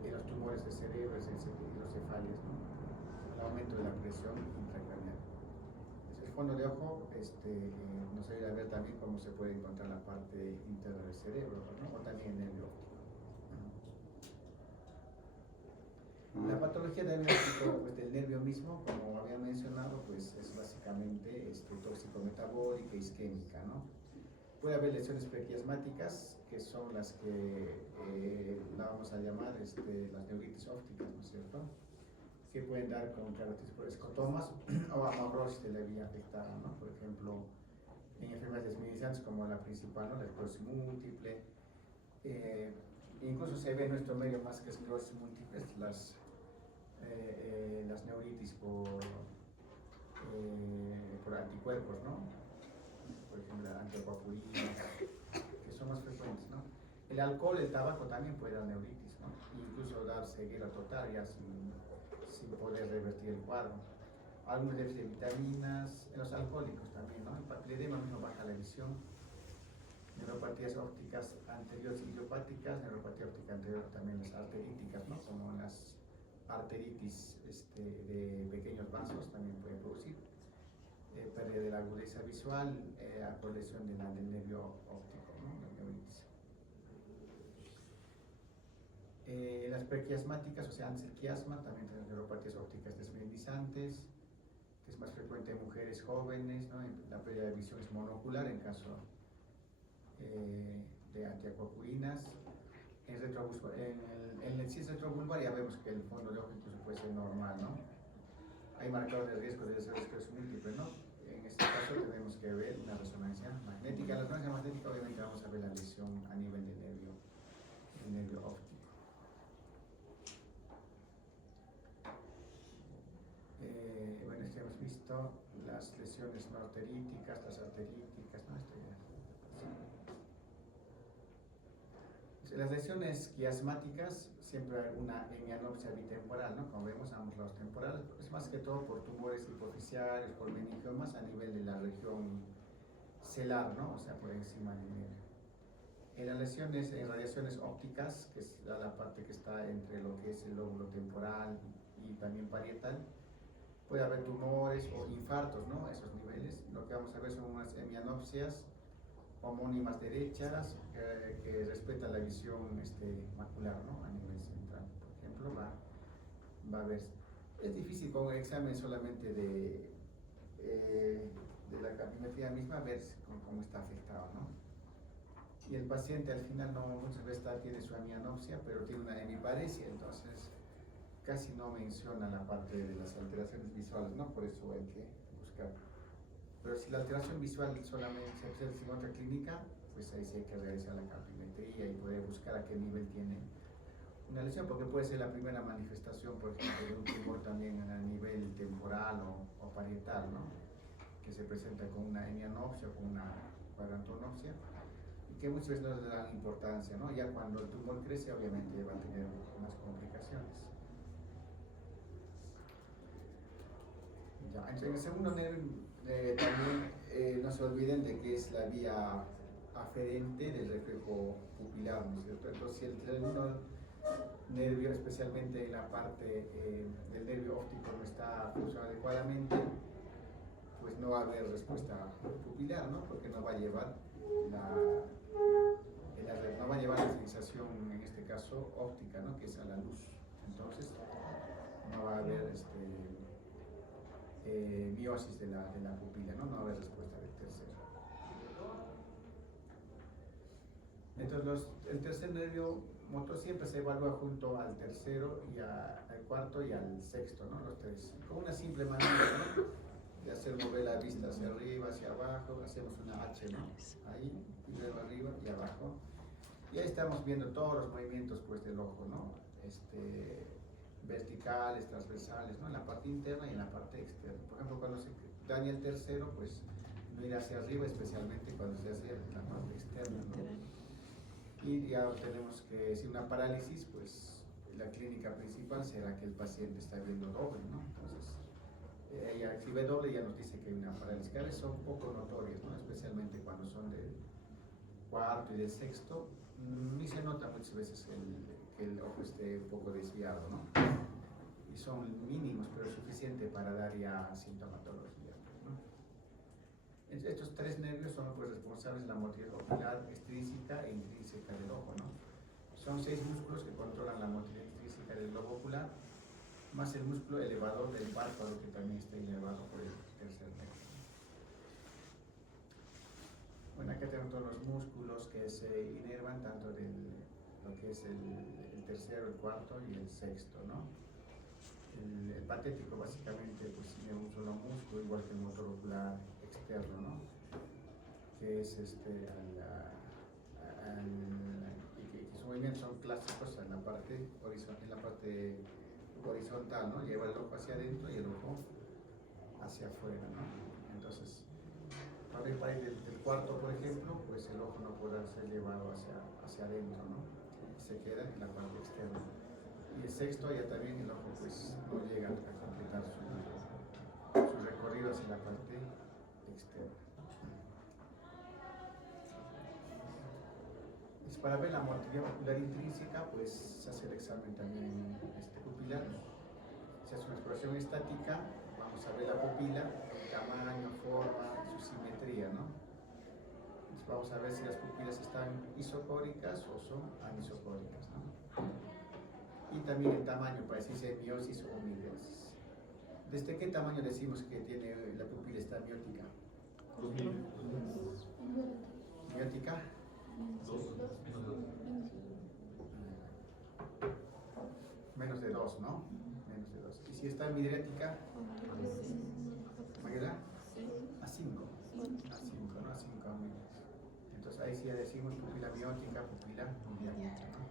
en los tumores de cerebro, en hidrocefalias, ¿no? El aumento de la presión intracraneal. El fondo de ojo nos ayuda a ver también cómo se puede encontrar la parte interna del cerebro, ¿no? O también el nervio óptico. La patología del nervio mismo, como había mencionado, pues es básicamente tóxico-metabólica, isquémica, ¿no? Puede haber lesiones prequiasmáticas, que son las que la vamos a llamar las neuritis ópticas, ¿no es cierto? Que pueden dar con características por escotomas o amaurosis de la vía afectada, ¿no? Por ejemplo, en enfermedades desminimizantes como la principal, ¿no? La esclerosis múltiple. Incluso se ve en nuestro medio más que esclerosis múltiples, las neuritis por anticuerpos, ¿no? Por ejemplo, anticoagulinas, que son más frecuentes, ¿no? El alcohol, el tabaco también puede dar neuritis, ¿no? Incluso dar ceguera total ya sin poder revertir el cuadro. Algunos déficits de vitaminas, en los alcohólicos también, ¿no? El papiledema mismo baja la visión. Neuropatías ópticas anteriores idiopáticas, neuropatía óptica anterior también las arteríticas, ¿no? Como las arteritis de pequeños vasos también pueden producir. Pérdida de la agudeza visual, aprolesión del nervio óptico, ¿no? La neuritis. Las prequiasmáticas, o sea, antes del quiasma, también tenemos neuropatías ópticas desmielizantes, que es más frecuente en mujeres jóvenes, ¿no? La pérdida de visión es monocular en caso de anticoagulinas. En el CIS retrobulbar ya vemos que el fondo de ojo incluso puede ser normal, ¿no? Hay marcadores de riesgo de esclerosis múltiple, ¿no? En este caso tenemos que ver una resonancia magnética. La resonancia magnética obviamente vamos a ver la lesión a nivel del nervio óptico. Bueno, ya hemos visto las lesiones no arteríticas, las arteríticas, ¿no? Las lesiones quiasmáticas, siempre hay una hemianopsia bitemporal, ¿no? Como vemos, ambos lados temporales, es más que todo por tumores hipoficiarios, por meningiomas a nivel de la región celar, ¿no? O sea, por encima del nervio. En las lesiones, en radiaciones ópticas, que es la parte que está entre lo que es el lóbulo temporal y también parietal, puede haber tumores o infartos, ¿no? A esos niveles. Lo que vamos a ver son unas hemianopsias homónimas derechas, que respetan la visión macular, ¿no? A nivel central, por ejemplo, va a ver. Es difícil con un examen solamente de la capimetría misma ver cómo está afectado, ¿no? Y el paciente al final muchas veces tiene su hemianopsia, pero tiene una hemiparesia, entonces casi no menciona la parte de las alteraciones visuales, ¿no? Por eso hay que buscar. Pero si la alteración visual solamente se presenta en otra clínica, pues ahí sí hay que realizar la capimetría y poder buscar a qué nivel tiene una lesión, porque puede ser la primera manifestación, por ejemplo, de un tumor también a nivel temporal o parietal, ¿no? Que se presenta con una hemianopsia o con una cuadrantonopsia, y que muchas veces no le dan importancia, ¿no? Ya cuando el tumor crece, obviamente va a tener unas complicaciones. Ya, entonces, en el segundo nervio también no se olviden de que es la vía aferente del reflejo pupilar, ¿no es cierto? Entonces, si el segundo nervio, especialmente en la parte del nervio óptico, no está funcionando adecuadamente, pues no va a haber respuesta pupilar, ¿no? Porque no va a llevar no va a llevar la sensación, en este caso óptica, ¿no? Que es a la luz. Entonces no va a haber miosis de la pupila, ¿no? No va a haber respuesta del tercero. Entonces el tercer nervio motor siempre se evalúa junto al tercero y al cuarto y al sexto, ¿no? Los tres. Con una simple manera, ¿no? De hacer mover la vista hacia arriba, hacia abajo, hacemos una H, ¿no? Ahí, y luego arriba y abajo. Y ahí estamos viendo todos los movimientos, pues, del ojo, ¿no? Verticales, transversales, ¿no? En la parte interna y en la parte externa. Por ejemplo, cuando se daña el tercero, pues mira hacia arriba, especialmente cuando se hace la parte externa, ¿no? Y ya tenemos que, si una parálisis, pues la clínica principal será que el paciente está viendo doble, ¿no? Entonces, ella si ve doble ya nos dice que hay una parálisis. Que a veces son poco notorias, ¿no? Especialmente cuando son del cuarto y del sexto, ni se nota muchas veces que el ojo esté un poco desviado, ¿no? Y son mínimos, pero suficiente para dar ya sintomatología, ¿no? Estos tres nervios son, pues, responsables de la motilidad ocular extrínseca e intrínseca del ojo, ¿no? Son 6 músculos que controlan la motilidad extrínseca del globo ocular, más el músculo elevador del párpado, que también está elevado por el tercer nervio. Bueno, acá tenemos todos los músculos que se inervan tanto de lo que es el tercero, el cuarto y el sexto, ¿no? El patético básicamente pues tiene un solo músculo, igual que el motor ocular externo, ¿no? Que es y que sus movimientos son clásicos en la parte horizontal, ¿no? Lleva el ojo hacia adentro y el ojo hacia afuera, ¿no? Entonces, para ir del cuarto, por ejemplo, pues el ojo no podrá ser llevado hacia adentro, ¿no? Y se queda en la parte externa. Y el sexto, ya también el ojo pues no llega a completar su recorrido hacia la parte externa. Y para ver la motilidad ocular intrínseca, pues se hace el examen también pupilar. Se hace una exploración estática, vamos a ver la pupila, el tamaño, forma, su simetría, ¿no? Entonces vamos a ver si las pupilas están isocóricas o son anisocóricas, ¿no? Y también el tamaño, para decir si hay miosis o midriasis. ¿Desde qué tamaño decimos que tiene la pupila está miótica? ¿Miótica? Menos de 2, ¿no? Menos de 2. ¿Y si está midriática? ¿Maguela? A 5. A 5, ¿no? A 5 milímetros. Entonces ahí sí ya decimos pupila miótica, pupila midriática, ¿no?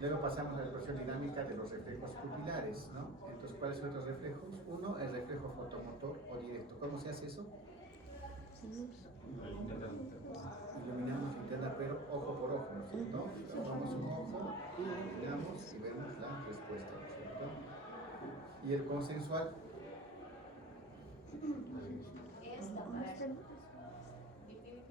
Luego pasamos a la expresión dinámica de los reflejos pupilares, ¿no? Entonces, ¿cuáles son estos reflejos? Uno, el reflejo fotomotor o directo. ¿Cómo se hace eso? Iluminamos linterna, pero ojo por ojo, ¿no es cierto? Tomamos un ojo, iluminamos y vemos la respuesta, ¿no es cierto? Y el consensual. Esta para dividir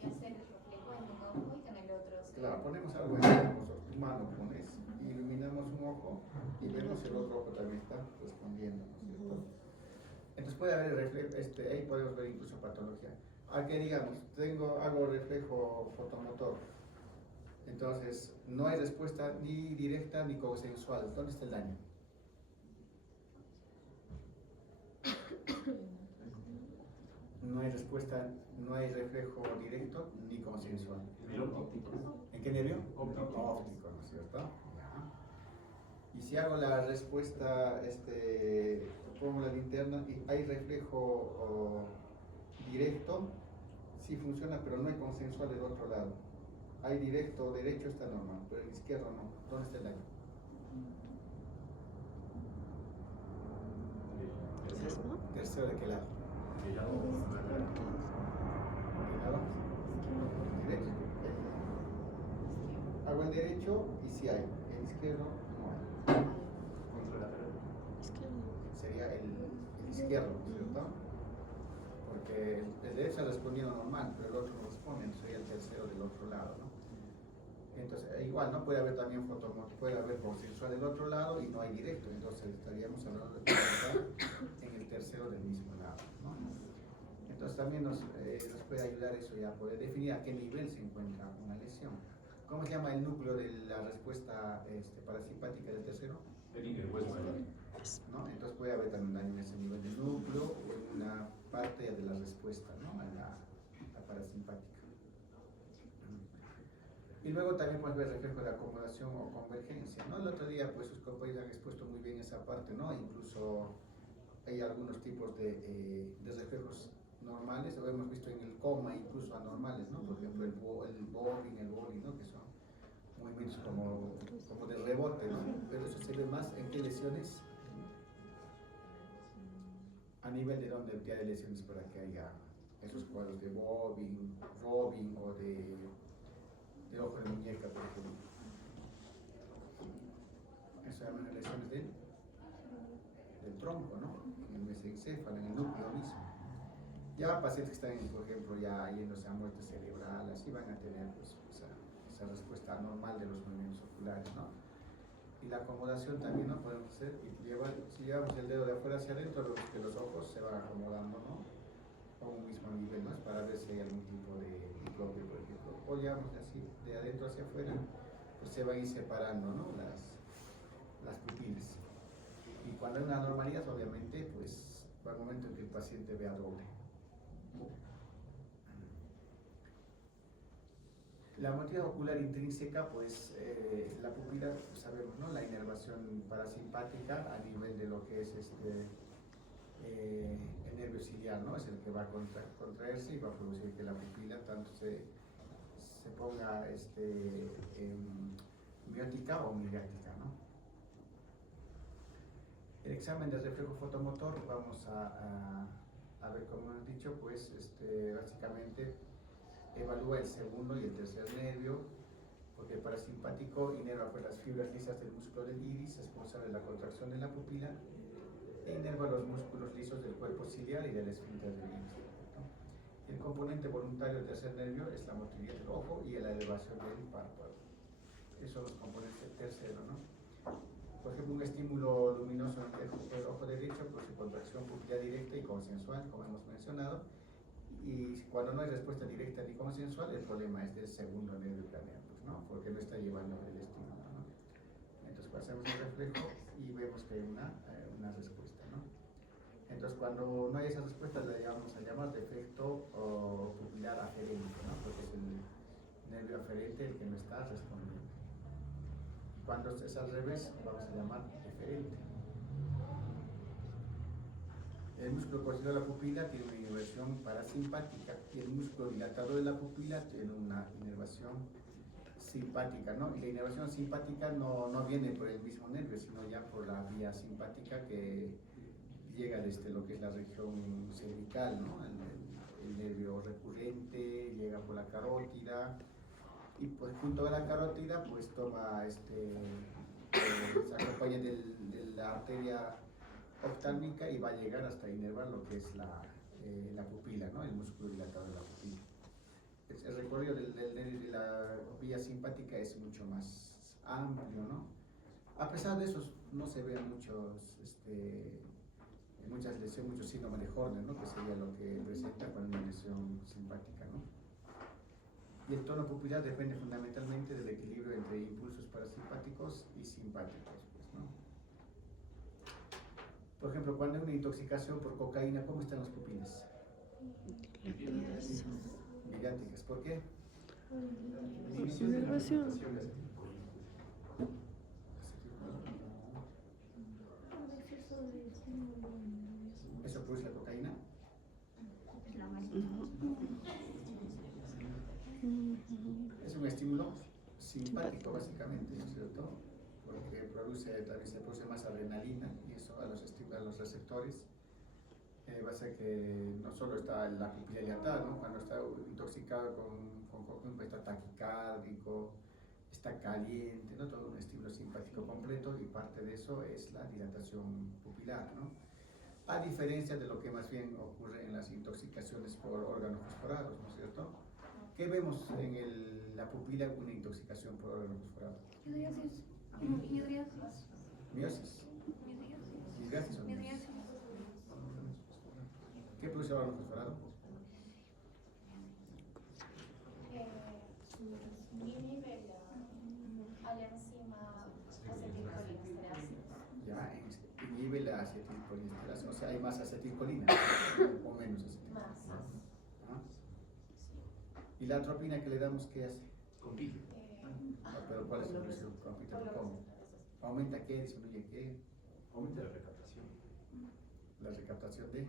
y hacer el reflejo en un ojo y con el otro. Claro, ponemos algo en tu mano, pones, iluminamos un ojo y vemos el otro ojo también está respondiendo, ¿no es cierto? Entonces puede haber el reflejo, ahí podemos ver incluso patología. Aquí digamos, hago reflejo fotomotor. Entonces, no hay respuesta ni directa ni consensual. ¿Dónde está el daño? No hay respuesta, no hay reflejo directo ni consensual. Óptico. ¿En qué nervio? Óptico. Óptico, ¿no es cierto? Ya. Y si hago la respuesta, pongo la linterna y hay reflejo directo, sí funciona, pero no hay consensual del otro lado. Hay directo, derecho está normal, pero el izquierdo no. ¿Dónde está el daño? ¿Mismo? Tercero, ¿de qué lado? Que ya ¿De qué lado? Derecho. Hago el derecho y sí hay, el izquierdo no hay. contralateral. Sería el izquierdo, ¿no es cierto? Porque el derecho está respondiendo normal, pero el otro no responde, entonces sería el tercero del otro lado, ¿no? Entonces, igual, ¿no? Puede haber también puede haber consensual del otro lado y no hay directo, entonces estaríamos hablando de estar en el tercero del mismo lado, ¿no? Entonces también nos puede ayudar eso ya, poder definir a qué nivel se encuentra una lesión. ¿Cómo se llama el núcleo de la respuesta parasimpática del tercero? El hueso mayor. ¿No? Entonces puede haber también daño en ese nivel del núcleo o en una parte de la respuesta, ¿no? A la parasimpática. Y luego también puedes ver reflejo de acomodación o convergencia, ¿no? El otro día pues sus compañeros han expuesto muy bien esa parte, ¿no? Incluso hay algunos tipos de reflejos normales, lo hemos visto en el coma, incluso anormales, ¿no? Por ejemplo el bobbing, ¿no? Que son movimientos como de rebote, ¿no? Pero eso se ve más en qué lesiones, a nivel de dónde de lesiones para que haya esos cuadros de bobbing, robbing o de ojo de muñeca, por ejemplo. Eso se llaman lesiones del tronco, ¿no? En el mesencéfalo, en el núcleo mismo. Ya pacientes que están, por ejemplo, ya yéndose a muerte cerebral, así van a tener pues, esa respuesta normal de los movimientos oculares, ¿no? Y la acomodación también, ¿no? Podemos hacer, si llevamos el dedo de afuera hacia adentro, vemos que los ojos se van acomodando, ¿no? A un mismo nivel, ¿no? Para ver si hay algún tipo de microbio, por ejemplo. O llevamos así, de adentro hacia afuera, pues se van a ir separando, ¿no? Las pupilas. Y cuando hay una anormalidad, obviamente, pues va a un momento en que el paciente vea doble. La motilidad ocular intrínseca, pues la pupila, pues, sabemos, ¿no? La inervación parasimpática a nivel de lo que es el nervio ciliar, ¿no? Es el que va a contraerse y va a producir que la pupila tanto se ponga miótica o miriática, ¿no? El examen de reflejo fotomotor, vamos a ver, como hemos dicho, pues básicamente evalúa el segundo y el tercer nervio, porque el parasimpático inerva pues, las fibras lisas del músculo del iris, responsable de la contracción de la pupila, e inerva los músculos lisos del cuerpo ciliar y del esfínter del iris, ¿no? El componente voluntario del tercer nervio es la motilidad del ojo y la elevación del párpado. Esos son los componentes terceros, ¿no? Por ejemplo, un estímulo luminoso en el ojo derecho, pues su contracción pupilar directa y consensual, como hemos mencionado. Y cuando no hay respuesta directa ni consensual, el problema es del segundo nervio craneal, pues, ¿no? Porque no está llevando el estímulo, ¿no? Entonces, pues, hacemos el reflejo y vemos que hay una respuesta, ¿no? Entonces, cuando no hay esa respuesta, le vamos a llamar defecto pupilar aferente, ¿no? Porque es el nervio aferente el que no está respondiendo. Cuando es al revés, vamos a llamar deferente. El músculo cosido de la pupila tiene una inervación parasimpática y el músculo dilatado de la pupila tiene una inervación simpática, ¿no? Y la inervación simpática no viene por el mismo nervio, sino ya por la vía simpática que llega desde lo que es la región cervical, ¿no? El nervio recurrente, llega por la carótida y pues junto a la carótida pues toma se acompaña de la arteria oftálmica y va a llegar hasta inervar lo que es la pupila, ¿no? El músculo dilatado de la pupila. El recorrido de la vía simpática es mucho más amplio, ¿no? A pesar de eso, no se ven muchas lesiones, muchos síndromes de Horner, ¿no? Que sería lo que presenta con una lesión Y el tono pupilar depende fundamentalmente del equilibrio entre impulsos parasimpáticos y simpáticos, pues, ¿no? Por ejemplo, cuando hay una intoxicación por cocaína, ¿cómo están las pupilas? Miráticas. ¿Por qué? Inervación. ¿Eso produce la cocaína? Es un estímulo simpático, básicamente, ¿no es cierto? Porque también se produce más adrenalina y eso a los receptores va a ser que no solo está la pupila dilatada, ¿no? Cuando está intoxicado con cocaína, pues está taquicárdico, está caliente, ¿no? Todo un estímulo simpático completo y parte de eso es la dilatación pupilar, ¿no? A diferencia de lo que más bien ocurre en las intoxicaciones por órganos fosforados, ¿no es cierto? ¿Qué vemos en la pupila con una intoxicación por órgano fosforado? Miosis. Midriasis o miosis. ¿Qué produce el órgano fosforado? Inhibe la enzima acetilcolinesterasa. Ya, inhibe la acetilcolinesterasa, o sea, hay más acetilcolina o menos acetilcolina. Más. ¿Ah? ¿Y la atropina que le damos qué hace? Compite. Pero ¿cuál es su función? Compite, ¿cómo? ¿Aumenta qué? ¿Disminuye qué? Aumenta la recaptación La recaptación de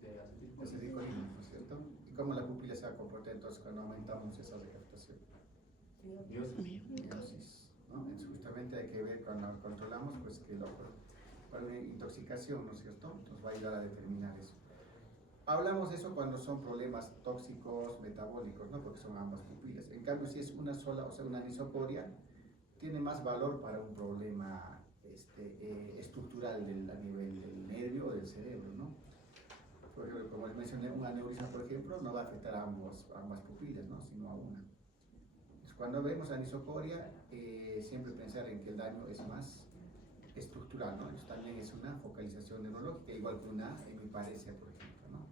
de acetilcolina, ¿no es cierto? ¿Y cómo la pupila se va a comportar entonces cuando aumentamos esa recaptación? Miosis, ¿no? Entonces justamente hay que ver cuando controlamos pues que el ojo para una intoxicación, ¿no es cierto? Nos va a ayudar a determinar eso. Hablamos de eso cuando son problemas tóxicos, metabólicos, ¿no? Porque son ambas pupilas. En cambio, si es una sola, o sea, una anisocoria, tiene más valor para un problema estructural a nivel del nervio o del cerebro, ¿no? Por ejemplo, como les mencioné, un aneurisma, por ejemplo, no va a afectar a ambas pupilas, ¿no? Sino a una. Entonces, cuando vemos anisocoria, siempre pensar en que el daño es más estructural, ¿no? Entonces, también es una focalización neurológica, igual que una hemiparesia, por ejemplo, ¿no?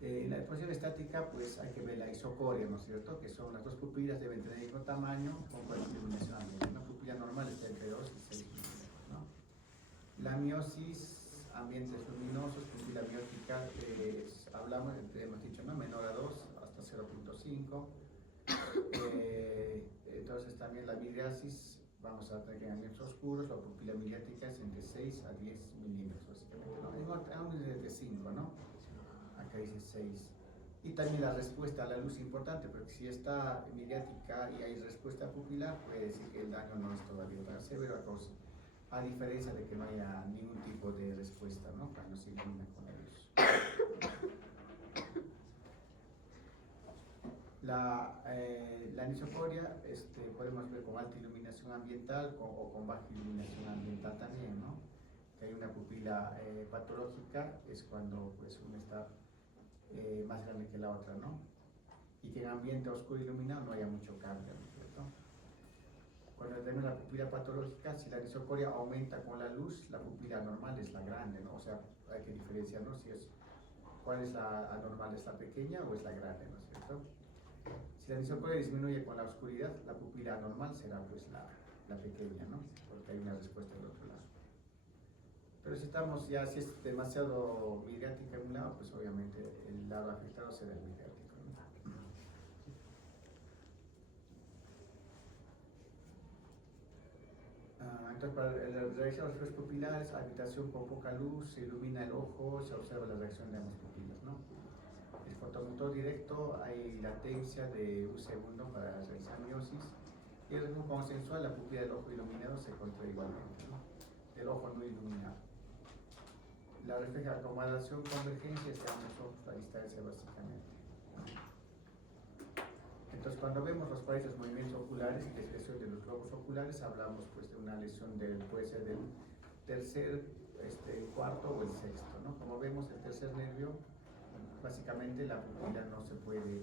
En la deposición estática, pues hay que ver la isocoria, ¿no es cierto? Que son las dos pupilas, deben tener el mismo tamaño con cualquier iluminación ambiente. Una pupila normal está entre 2 y 6 milímetros, ¿no? La miosis, ambientes luminosos, pupila miótica, hablamos, hemos dicho, ¿no? Menor a 2 hasta 0.5. Entonces también la midriasis, vamos a tener que en ambientes oscuros, la pupila miliática es entre 6 a 10 milímetros, básicamente, ¿no? Aún es de 5, ¿no? Acá dice 6. Y también la respuesta a la luz es importante, porque si está mediática y hay respuesta pupilar, puede decir que el daño no es todavía tan severo, a diferencia de que no haya ningún tipo de respuesta, ¿no? Cuando se ilumina con la luz. La anisocoria podemos ver con alta iluminación ambiental o con baja iluminación ambiental también, ¿no? Que hay una pupila patológica, es cuando pues, uno está más grande que la otra, ¿no? Y que en ambiente oscuro iluminado no haya mucho cambio, ¿no es cierto? Cuando tenemos la pupila patológica, si la anisocoria aumenta con la luz, la pupila normal es la grande, ¿no? O sea, hay que diferenciar, ¿no? ¿Cuál es la anormal? ¿Es la pequeña o es la grande, ¿no es cierto? Si la anisocoria disminuye con la oscuridad, la pupila anormal será pues la pequeña, ¿no? Porque hay una respuesta del otro lado. Pero si es demasiado midriática en un lado, pues obviamente el lado afectado será el midriático, ¿no? Entonces, para realizar los efectos pupilares, habitación con poca luz, se ilumina el ojo, se observa la reacción de ambas pupilas, ¿no? El fotomotor directo, hay latencia de un segundo para realizar miosis, y el ritmo consensual, la pupila del ojo iluminado se contrae igualmente, ¿no? El ojo no iluminado. La refleja acomodación, convergencia, es que ambos ojos la distancia básicamente. Entonces, cuando vemos los países movimientos oculares, que es lesión de los globos oculares, hablamos pues de una lesión puede ser del tercer, cuarto o el sexto, ¿no? Como vemos, el tercer nervio, básicamente la pupila no se puede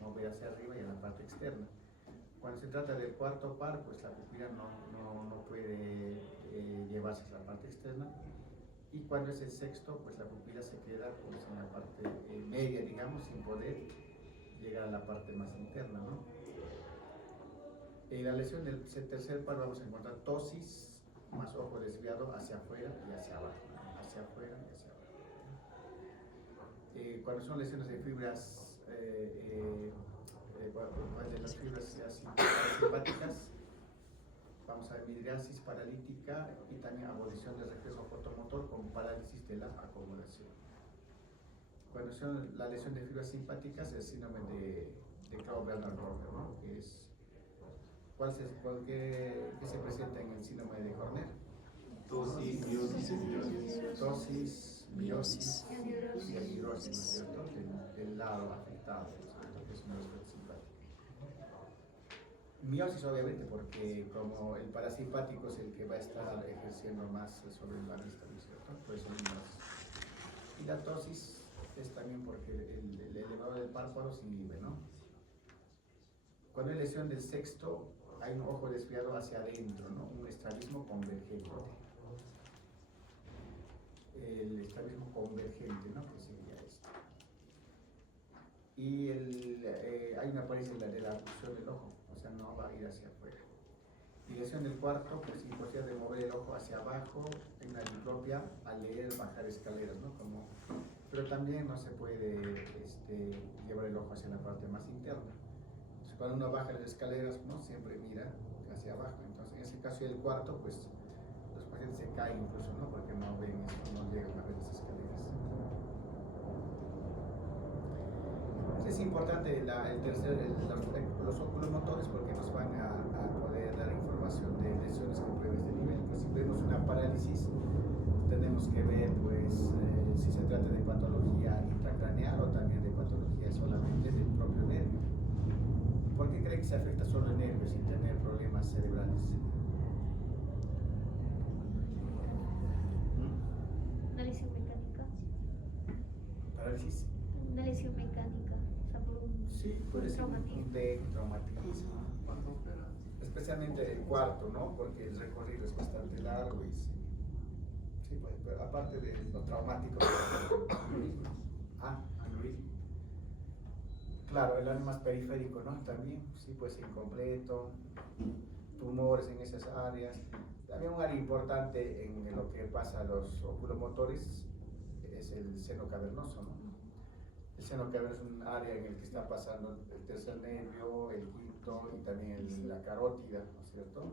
mover hacia arriba y a la parte externa. Cuando se trata del cuarto par, pues la pupila no puede llevarse a la parte externa Y cuando es el sexto, pues la pupila se queda pues, en la parte media, digamos, sin poder llegar a la parte más interna, ¿no? En la lesión del tercer par vamos a encontrar tosis más ojo desviado hacia afuera y hacia abajo, ¿no? Hacia afuera y hacia abajo. Cuando son lesiones de fibras, de las fibras simpáticas, vamos a ver midriasis paralítica y también abolición del reflejo fotomotor con parálisis de la acomodación. Cuando son la lesión de fibras simpáticas, el síndrome de Krauss-Bernard-Horner, ¿no? Que es, ¿qué se presenta en el síndrome de Horner? Tosis, Miosis y anhidrosis, ¿no es cierto? Del lado afectado, ¿no? Que es una respuesta simpática. Miosis, obviamente, porque como el parasimpático es el que va a estar ejerciendo más sobre la vista, ¿no es cierto? Por eso miosis. Y la tosis es también porque el elevador del párpado se inhibe, ¿no? Cuando hay lesión del sexto, hay un ojo desviado hacia adentro, ¿no? Un estrabismo convergente. El estrabismo convergente, ¿no? Que sería esto. Y hay una parálisis de la abducción del ojo, o sea, no va a ir hacia afuera. Y lesión del cuarto, pues imposibilidad de mover el ojo hacia abajo, en una diplopia, al leer, bajar escaleras, ¿no? Pero también no se puede llevar el ojo hacia la parte más interna. Entonces, cuando uno baja las escaleras, ¿no? Siempre mira hacia abajo. Entonces, en ese caso, el cuarto, pues los pacientes se caen incluso, ¿no? Porque no ven esto, no llegan a ver las escaleras. Es importante los oculomotores porque nos van a poder dar información de lesiones con pruebas de nivel. Pues si vemos una parálisis, tenemos que ver pues, si se trata de patología intracraneal o también de patología solamente del propio nervio. ¿Por qué cree que se afecta solo el nervio sin tener problemas cerebrales? Una lesión mecánica. ¿Parálisis? Una lesión mecánica. O sea, por un, Sí, puede ser un traumatismo. Especialmente el cuarto, ¿no? Porque el recorrido es bastante largo y sí, pues, pero aparte de lo traumático. Aneurisma. Claro, el área más periférico, ¿no? También, sí, pues incompleto, tumores en esas áreas. También un área importante en lo que pasa a los oculomotores es el seno cavernoso, ¿no? El seno cavernoso es un área en el que está pasando el tercer nervio, el quinto y también la carótida, ¿no es cierto?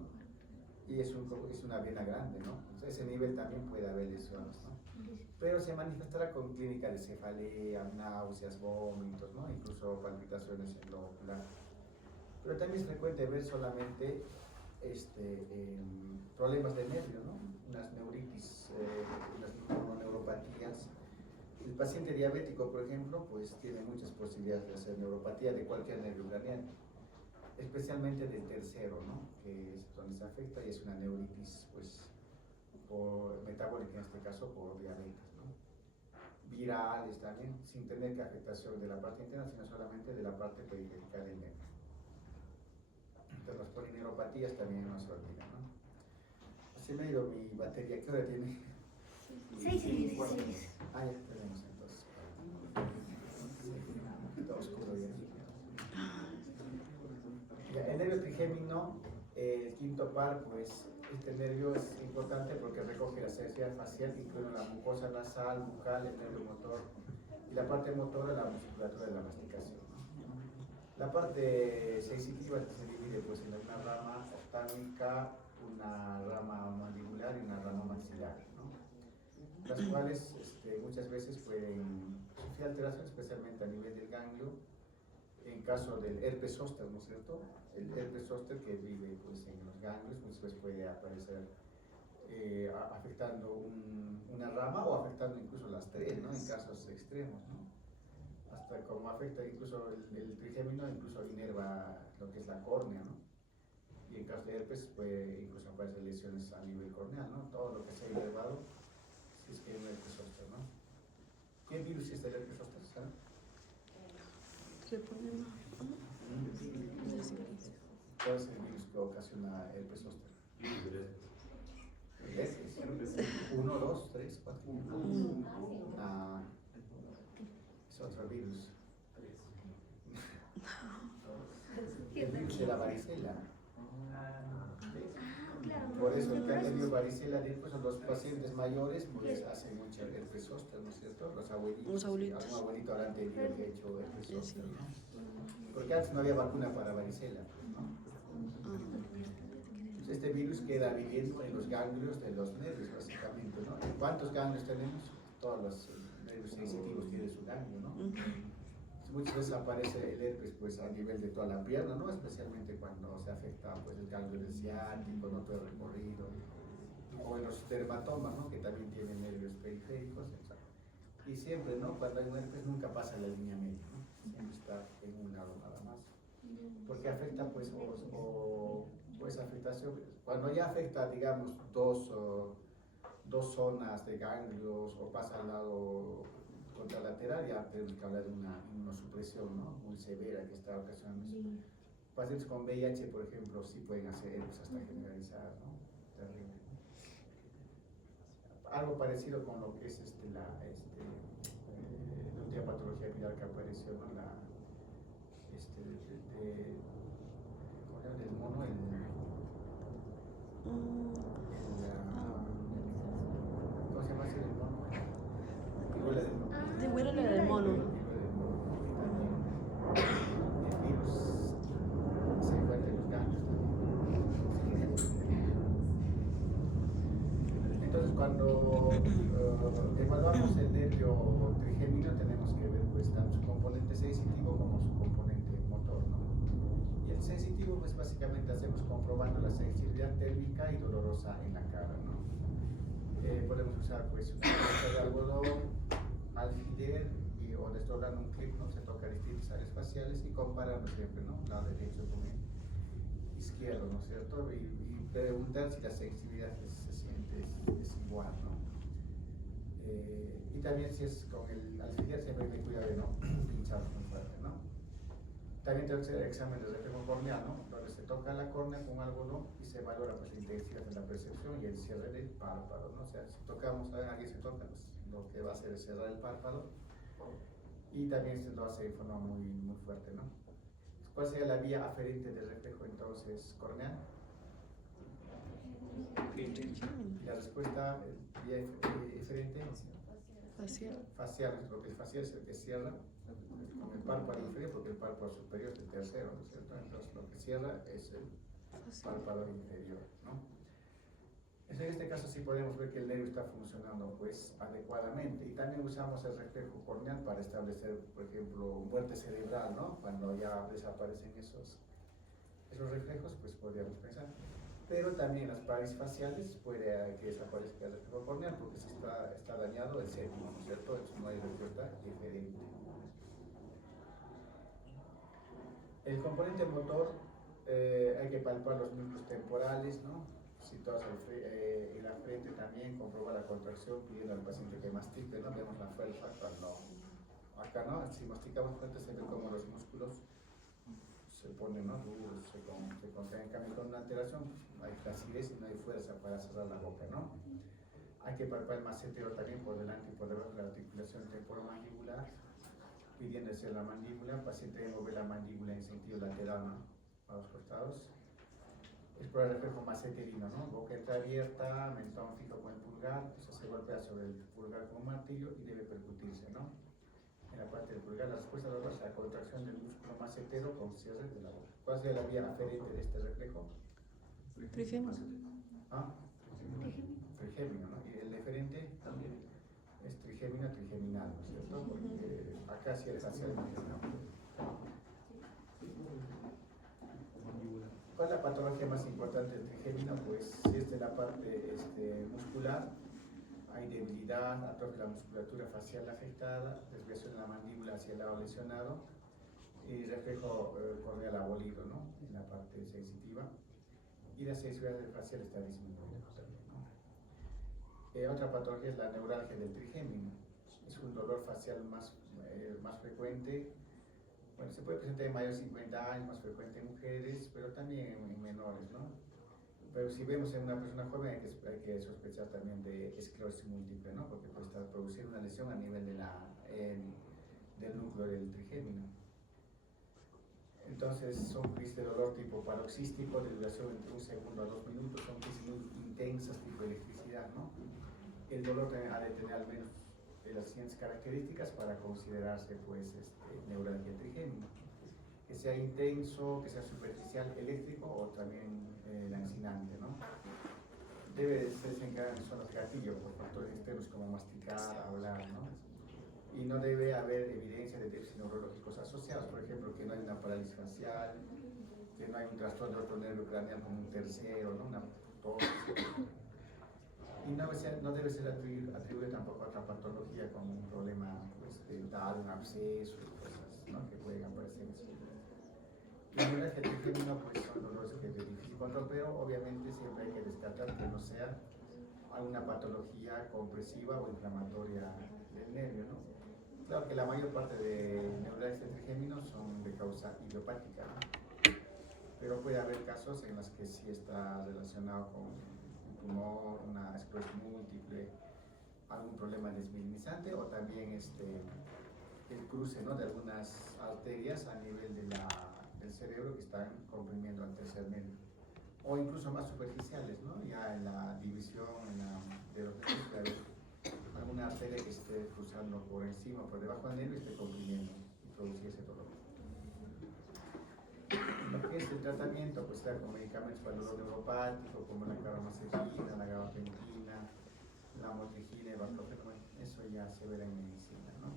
Y es una vena grande, ¿no? Entonces, ese nivel también puede haber lesiones, ¿no? Pero se manifestará con clínica de cefalea, náuseas, vómitos, ¿no? Incluso palpitaciones en lo ocular. Pero también es frecuente ver solamente problemas del nervio, ¿no? Unas neuritis, unas neuropatías. El paciente diabético, por ejemplo, pues tiene muchas posibilidades de hacer neuropatía de cualquier nervio craneal, especialmente del tercero, ¿no? Que es donde se afecta y es una neuritis, pues, metabólica en este caso por diabetes, ¿no? Virales también, sin tener que afectación de la parte interna, sino solamente de la parte periférica del nervio. Entonces las polineuropatías también no se olvidan, ¿no? Así me ha ido mi batería, ¿qué hora tiene? 6:16. Ah, ya tenemos entonces. Está oscuro ya. El nervio trigémino, el quinto par, pues este nervio es importante porque recoge la sensibilidad facial, incluye la mucosa nasal, bucal, el nervio motor y la parte motora, la musculatura de la masticación, ¿no? La parte sensitiva se divide pues, en una rama oftámica, una rama mandibular y una rama maxilar, ¿no? Las cuales muchas veces pueden sufrir alteración, especialmente a nivel del ganglio, en caso del herpes zóster, ¿no es cierto? El herpes zóster que vive pues, en los ganglios, muchas veces puede aparecer afectando una rama o afectando incluso las tres, ¿no? En casos extremos, ¿no? Hasta como afecta incluso el trigémino, incluso inerva lo que es la córnea, ¿no? Y en caso de herpes puede incluso aparecer lesiones a nivel corneal, ¿no? Todo lo que sea inervado, si es que hay un herpes zóster, ¿no? ¿Qué virus es el herpes zóster? ¿Saben? ¿Cuál es el virus que ocasiona el herpes zóster? El herpes. 1, 2, 3, 4. Ah, es otro virus. El virus de la varicela. Claro. Por eso el que ha tenido varicela, pues los pacientes mayores pues hacen mucha herpes zóster, ¿no es cierto? Los abuelitos. Los abuelitos. Algún abuelito habrá tenido que ha hecho herpes zóster, ¿no? Porque antes no había vacuna para varicela, ¿no? Entonces, este virus queda viviendo en los ganglios de los nervios, básicamente, ¿no? ¿Cuántos ganglios tenemos? Todos los nervios sensitivos tienen su ganglio, ¿no? Muchas veces aparece el herpes pues a nivel de toda la pierna, ¿no? Especialmente cuando se afecta pues el ganglio del ciático, no todo el recorrido, o en los dermatomas, ¿no? Que también tienen nervios periféricos, etc. Y siempre, ¿no? Cuando hay un herpes nunca pasa la línea media, ¿no? Siempre está en un lado nada más. Porque afecta pues, pues afectación, cuando ya afecta, digamos, dos zonas de ganglios o pasa al lado contralateral, ya tenemos que hablar de una inmunosupresión, ¿no? Muy severa que está ocasionando eso. Pacientes con VIH, por ejemplo, sí pueden hacer herpes hasta generalizada, ¿no? Terrible, ¿no? Algo parecido con lo que es la última patología viral que apareció, ¿no? ¿Cómo se llama? Del mono, ¿cómo se llama ese del mono? Viruela del mono. De viruela del mono. El virus se encuentra en los ganglios. Entonces, cuando evaluamos el nervio trigémino, tenemos que ver pues tanto su componente sensitivo como su componente motor, ¿no? Y el sensitivo, pues básicamente hacemos comprobando la sensibilidad térmica y dolorosa en la cara, ¿no? Podemos usar pues una bolsa de algodón, alfiler o desdoblando un clip, ¿no? Se toca distintas áreas faciales y comparando siempre, ¿no? Lado derecho con el izquierdo, ¿no es cierto? Y preguntar si la sensibilidad se siente es igual, ¿no? Y también si es con el alfiler siempre hay que cuidar de no pinchar muy fuerte, ¿no? También tenemos el examen de reflejo corneal, ¿no? Donde se toca la córnea con algodón y se valora pues, la intensidad de la percepción y el cierre del párpado, ¿no? O sea, si tocamos a alguien se toca, pues lo que va a hacer es cerrar el párpado y también se lo hace de forma muy fuerte, ¿no? ¿Cuál sería la vía aferente del reflejo entonces corneal? La respuesta, vía eferente, facial, lo que es facial es el que cierra con el párpado inferior, porque el párpado superior es el tercero, ¿no es cierto? Entonces lo que cierra es el párpado inferior, ¿no? En este caso sí podemos ver que el nervio está funcionando pues adecuadamente y también usamos el reflejo corneal para establecer, por ejemplo, muerte cerebral, ¿no? Cuando ya desaparecen esos reflejos, pues podríamos pensar. Pero también las parálisis faciales puede que desaparezca el reflejo corneal porque si está dañado el séptimo, ¿no es cierto? Entonces no hay respuesta diferente. El componente motor, hay que palpar los núcleos temporales, ¿no? Situados en la frente también, comprobar la contracción pidiendo al paciente que mastique, ¿no? Vemos la fuerza cuando, acá, ¿no? Si masticamos fuerte se ve como los músculos se ponen, ¿no? Duros, se contraen. En cambio, con una alteración hay flacidez y no hay fuerza para cerrar la boca, ¿no? Hay que palpar el macetero también por delante y por debajo de la articulación temporomandibular, pidiendo hacia la mandíbula. El paciente debe mover la mandíbula en sentido lateral, ¿no? A los costados. Explorar el reflejo maceterino, ¿no? Boca entreabierta, mentón fijo con el pulgar, eso se golpea sobre el pulgar con un martillo y debe percutirse, ¿no? En la parte del pulgar, la respuesta de la contracción del músculo macetero con cierre de la boca. ¿Cuál sería la vía aferente de este reflejo? Trigémino. ¿Ah? Trigémino, ¿no? Y el deferente también es trigémino, trigeminal, ¿no es cierto? Porque acá sí es facialmente, ¿no? ¿Cuál es la patología más importante del trigémino? Pues si es de la parte muscular, hay debilidad, atrofia de la musculatura facial afectada, desviación de la mandíbula hacia el lado lesionado y reflejo corneal abolido, ¿no? En la parte sensitiva. Y la sensibilidad facial está disminuida también, ¿no? Otra patología es la neuralgia del trigémino. Es un dolor facial más frecuente. Bueno, se puede presentar en mayores de 50 años, más frecuente en mujeres, pero también en menores, ¿no? Pero si vemos en una persona joven hay que sospechar también de esclerosis múltiple, ¿no? Porque puede estar produciendo una lesión a nivel del núcleo del trigémino. Entonces son crisis de dolor tipo paroxístico de duración entre 1 segundo a 2 minutos, son crisis muy intensas tipo electricidad, ¿no? El dolor ha de tener al menos las siguientes características para considerarse pues neuralgia trigémino. Que sea intenso, que sea superficial, eléctrico o también lancinante, ¿no? Debe ser en zonas gatillo por factores externos como masticar, hablar, ¿no? Y no debe haber evidencia de déficits neurológicos asociados, por ejemplo, que no hay una parálisis facial, que no hay un trastorno de otro nervio craneal como un tercero, ¿no? Una tos. Y no debe ser atribuido tampoco a otra patología como un problema pues, dental, un absceso, cosas, ¿no? Que pueden aparecer. La neuralgia trigémino pues son dolores que es de difícil control, pero obviamente siempre hay que descartar que no sea alguna patología compresiva o inflamatoria del nervio, ¿no? Claro que la mayor parte de neuralgia trigémino son de causa idiopática, ¿no? Pero puede haber casos en los que sí está relacionado con un tumor, una esclerosis múltiple, algún problema desmielinizante o también el cruce, ¿no? De algunas arterias a nivel del cerebro que están comprimiendo al tercer nervio, o incluso más superficiales, ¿no? Ya en la división de los nervios puede haber alguna arteria que esté cruzando por encima o por debajo del nervio y esté comprimiendo y producir ese dolor. Lo que es el tratamiento, pues está con medicamentos para el dolor neuropático, como la carbamazepina, la gabapentina, la motrigina, el baclofen, eso ya se verá en medicina, ¿no?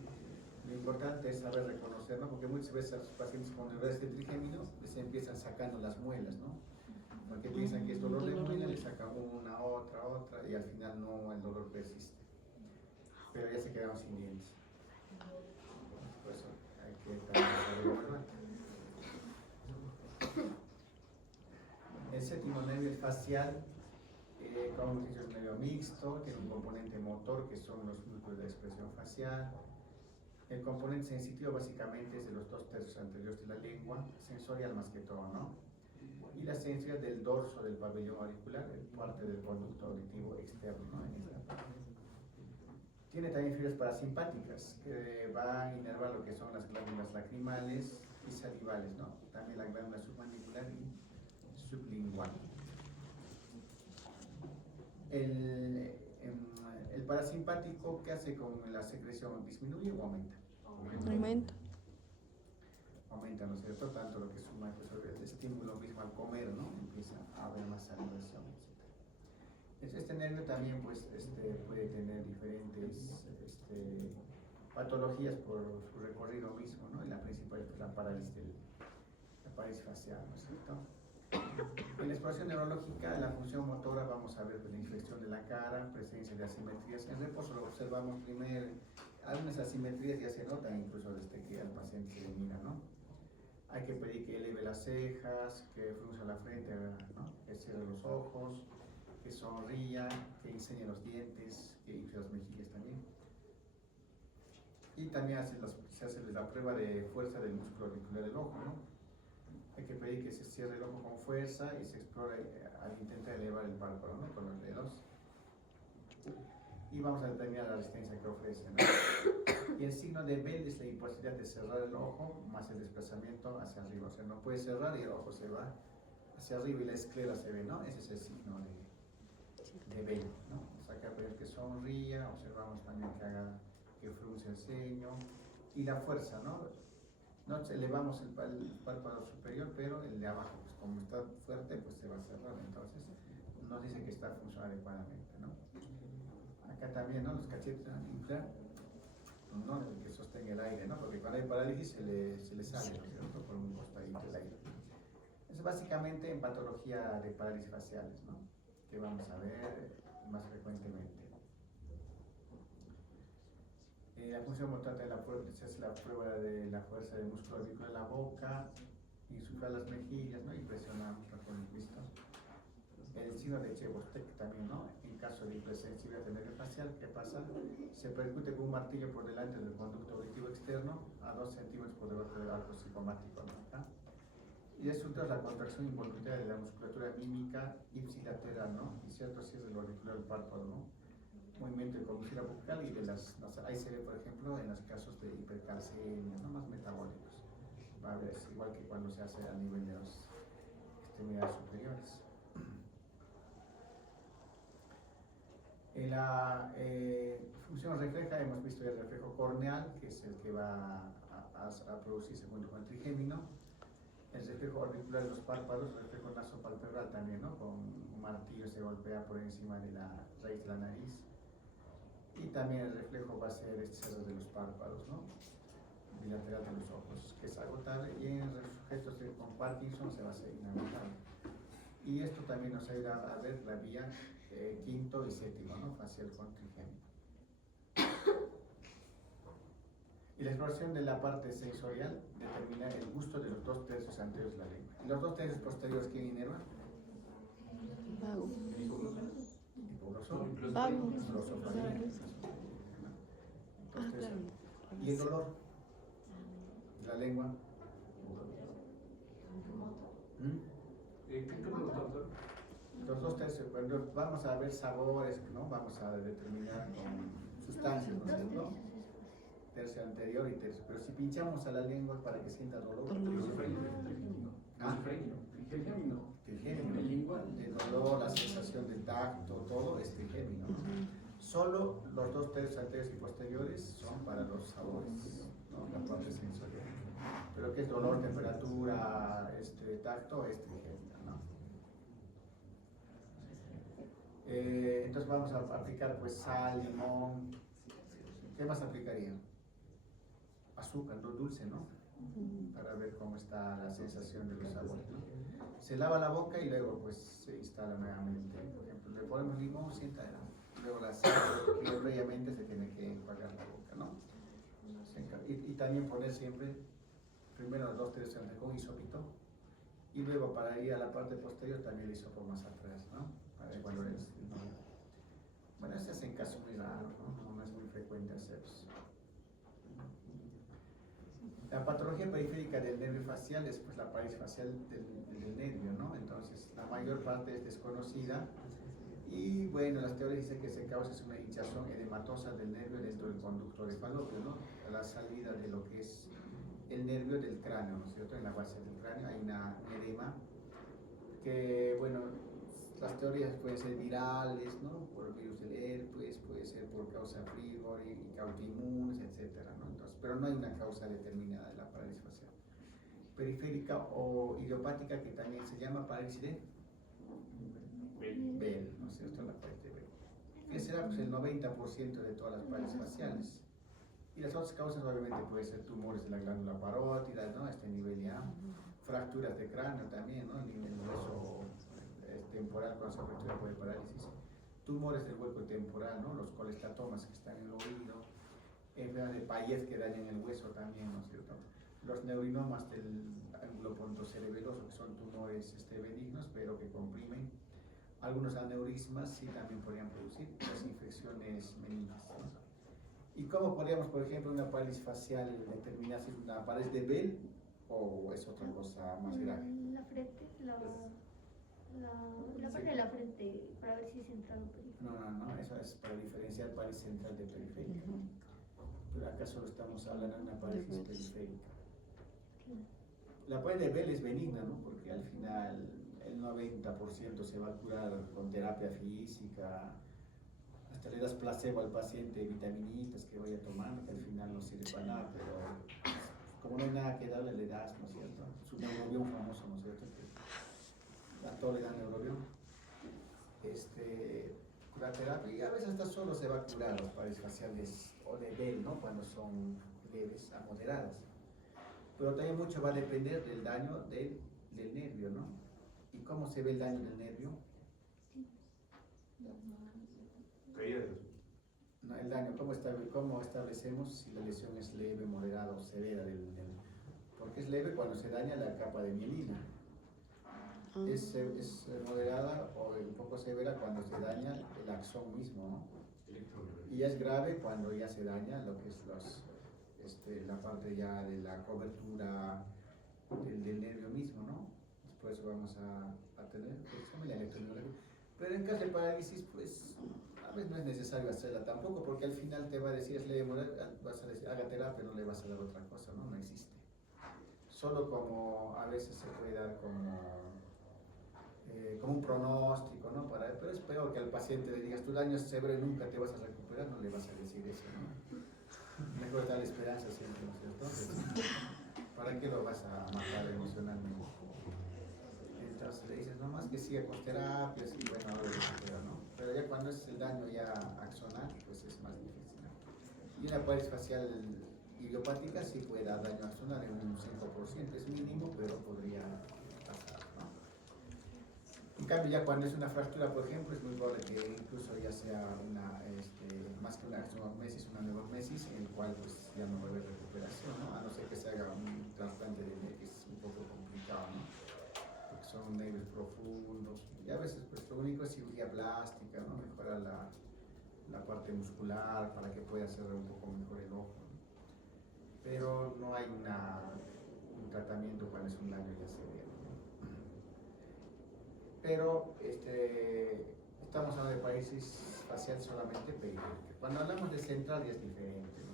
Lo importante es saber reconocer, ¿no? Porque muchas veces a los pacientes con neuralgia trigémino se empiezan sacando las muelas, ¿no? Porque piensan que es dolor de muela, le sacan una, otra, y al final no, el dolor persiste. Pero ya se quedaron sin dientes. Por eso hay que también saberlo, ¿verdad? El séptimo nervio es facial, como hemos dicho, es un nervio mixto, tiene un componente motor que son los núcleos de expresión facial. El componente sensitivo básicamente es de los 2/3 anteriores de la lengua, sensorial más que todo, ¿no? Y la sensibilidad del dorso del pabellón auricular, parte del conducto auditivo externo, ¿no? En esta parte. Tiene también fibras parasimpáticas que van a inervar lo que son las glándulas lacrimales y salivales, ¿no? También la glándula submandibular y sublingual. El parasimpático, ¿qué hace con la secreción? ¿Disminuye o aumenta? Aumenta. Aumenta, ¿no es cierto? Tanto lo que suma pues, el estímulo mismo al comer, ¿no? Empieza a haber más salivación, etc. Este nervio también pues, puede tener diferentes patologías por su recorrido mismo, ¿no? Y la principal es la parálisis facial, ¿no es cierto? En la exploración neurológica, la función motora, vamos a ver pues, la inflexión de la cara, presencia de asimetrías. En reposo lo observamos primero, algunas asimetrías ya se notan incluso desde que al paciente se le mira, ¿no? Hay que pedir que eleve las cejas, que frunza la frente, ¿no? Que cierre los ojos, que sonría, que enseñe los dientes, que infle las mejillas también. Y también se hace la prueba de fuerza del músculo auricular del ojo, ¿no? Hay que pedir que se cierre el ojo con fuerza y se explore al intentar elevar el párpado, ¿no? Con los dedos. Y vamos a determinar la resistencia que ofrece, ¿no? Y el signo de Bell es la imposibilidad de cerrar el ojo más el desplazamiento hacia arriba. O sea, no puede cerrar y el ojo se va hacia arriba y la esclera se ve, ¿no? Ese es el signo de Bell, ¿no? O sea, que pedir que sonría, observamos también que frunce el ceño y la fuerza, ¿no? No elevamos el párpado superior, pero el de abajo, pues como está fuerte, pues se va a cerrar. Entonces, nos dice que está funcionando adecuadamente, ¿no? Acá también, ¿no? Los cachetes van a inflar, ¿no? El que sostenga el aire, ¿no? Porque cuando hay parálisis se le sale, ¿no es cierto? Por un costadito el aire. Es básicamente en patología de parálisis faciales, ¿no? Que vamos a ver más frecuentemente. La función motora se hace la prueba de la fuerza del músculo auricular de la boca, insuflar las mejillas, ¿no? Y presionamos, lo que hemos visto. El signo de Chebostek también, ¿no? En caso de hipersensibilidad del nervio facial, ¿qué pasa? Se percute con un martillo por delante del conducto auditivo externo a 2 centímetros por debajo del arco psicomático, ¿no? Acá. Y es la contracción involuntaria de la musculatura mímica ipsilateral, ¿no? Y cierto cierre del auricular del párpado, ¿no? Movimiento de commisura bucal y de ahí se ve, por ejemplo, en los casos de hipercalcemia, no más metabólicos. Va a ver, es igual que cuando se hace a nivel de las extremidades superiores. En la función refleja hemos visto el reflejo corneal, que es el que va a producirse junto con el trigémino. El reflejo auricular de los párpados, el reflejo nasopalpebral también, ¿no? Con un martillo se golpea por encima de la raíz de la nariz. Y también el reflejo va a ser este cerro de los párpados, ¿no? Bilateral de los ojos, que es agotable, y en sujetos con Parkinson se va a hacer inagotable. Y esto también nos ayuda a ver la vía quinto y séptimo, ¿no? Facial con trigémino. Y la exploración de la parte sensorial determina el gusto de los 2/3 anteriores de la lengua. ¿Y los 2/3 posteriores quién inerva? Vago. Hipoglosón. Vago. Glosofaringe. Ah, Entonces, claro. ¿y el dolor de la lengua? ¿Qué preguntó, doctor? Los 2/3, cuando vamos a ver sabores, ¿no? Vamos a determinar con sustancias, ¿no es cierto? Tercio anterior y tercio. Pero si pinchamos a la lengua para que sienta dolor, ¿ah? Trigémino. Trigémino. El dolor, la sensación de tacto, todo es trigémino. Solo los 2/3 anteriores y posteriores son para los sabores, ¿no? La parte sensorial. Pero que es dolor, temperatura, tacto, es trigémino, ¿no? Entonces vamos a aplicar pues sal, limón. ¿Qué más aplicaría? Azúcar, no dulce, ¿no? Para ver cómo está la sensación de los sabores, ¿no? Se lava la boca y luego pues se instala nuevamente. Por ejemplo, le ponemos limón, sienta, luego la sal, que previamente se tiene que enjuagar la boca, ¿no? Y también poner siempre, primero los 2/3 con hisopito, y luego para ir a la parte posterior también el hisopo más atrás, ¿no? Para ver cuando es, ¿no? Bueno, este es en caso muy raro, ¿no? No es muy frecuente hacerse. La patología periférica del nervio facial es pues la parálisis facial del nervio, ¿no? Entonces la mayor parte es desconocida y bueno, las teorías dicen que se causa es una hinchazón edematosa del nervio dentro del conducto de falopio, ¿no? A la salida de lo que es el nervio del cráneo, ¿no es cierto? En la base del cráneo hay un edema que, bueno, las teorías pueden ser virales, ¿no? Por el virus del herpes, puede ser por causa frigori y autoinmunes, etcétera, ¿no? Entonces, pero no hay una causa determinada de la parálisis facial periférica o idiopática, que también se llama parálisis de Bell, ¿no es cierto? La parálisis de Bell, que será pues el 90% de todas las parálisis faciales. Y las otras causas obviamente pueden ser tumores de la glándula parótida, ¿no? A este nivel ya, fracturas de cráneo también, ¿no? A nivel hueso temporal con esa fractura por parálisis, tumores del hueco temporal, ¿no? Los colestatomas que están en el oído, enfermedades de Payet que dañan el hueso también, ¿no es cierto? Los neurinomas del ángulo pontocerebeloso, que son tumores benignos, pero que comprimen. Algunos aneurismas sí también podrían producir las infecciones meningos, ¿no? ¿Y cómo podríamos, por ejemplo, una parálisis facial determinar si es una parálisis de Bell o es otra cosa más grave? La frente, la parte de la frente, para ver si es central o periférica. No, eso es para diferenciar parálisis central de periférica. Pero acá solo estamos hablando de una parálisis periférica. La parálisis de Bell es benigna, ¿no? Porque al final el 90% se va a curar con terapia física. Hasta le das placebo al paciente, vitaminitas que vaya tomando, que al final no sirve para nada, pero como no hay nada que darle, le das, ¿no es cierto? Es un neurobión famoso, ¿no es cierto? A todo le dan neurobión. La terapia, y a veces hasta solo se va a curar las parálisis faciales o de Bell, ¿no? Cuando son leves a moderadas. Pero también mucho va a depender del daño del nervio, ¿no? ¿Y cómo se ve el daño del nervio? No, el daño, ¿cómo establecemos si la lesión es leve, moderada o severa porque es leve cuando se daña la capa de mielina. Es moderada o un poco severa cuando se daña el axón mismo, ¿no? Y ya es grave cuando ya se daña lo que es la parte ya de la cobertura del nervio mismo, ¿no? Después vamos a tener la electromiografía. Pero en caso de parálisis, pues a veces no es necesario hacerla tampoco, porque al final te va a decir, es ley de moral, vas a decir, haga terapia, no le vas a dar otra cosa, ¿no? No existe. Solo como a veces se puede dar como un pronóstico, ¿no? Pero es peor que al paciente le digas, tu daño es severo y nunca te vas a recuperar, no le vas a decir eso, ¿no? Mejor darle esperanza siempre, ¿no es cierto? Entonces, ¿para qué lo vas a matar emocionalmente? Entonces le dices, no más que siga con terapias y bueno, ahora recupera, ¿no? Pero ya cuando es el daño ya axonal, pues es más difícil, ¿no? Y una parálisis facial idiopática sí puede dar daño axonal en un 5%, es mínimo, pero podría pasar, ¿no? En cambio, ya cuando es una fractura, por ejemplo, es muy probable que incluso ya sea más que una axonomesis, una neurogmesis, en el cual pues ya no va a haber recuperación, ¿no? A no ser que se haga un trasplante de nervios, que es un poco complicado, ¿no? Porque son nervios profundos, y a veces pues lo único es cirugía plástica, ¿no? Mejorar la parte muscular para que pueda cerrar un poco mejor el ojo, ¿no? Pero no hay un tratamiento cuando es un daño ya severo, ¿no? Pero estamos hablando de parálisis facial solamente periférica. Cuando hablamos de central ya es diferente, ¿no?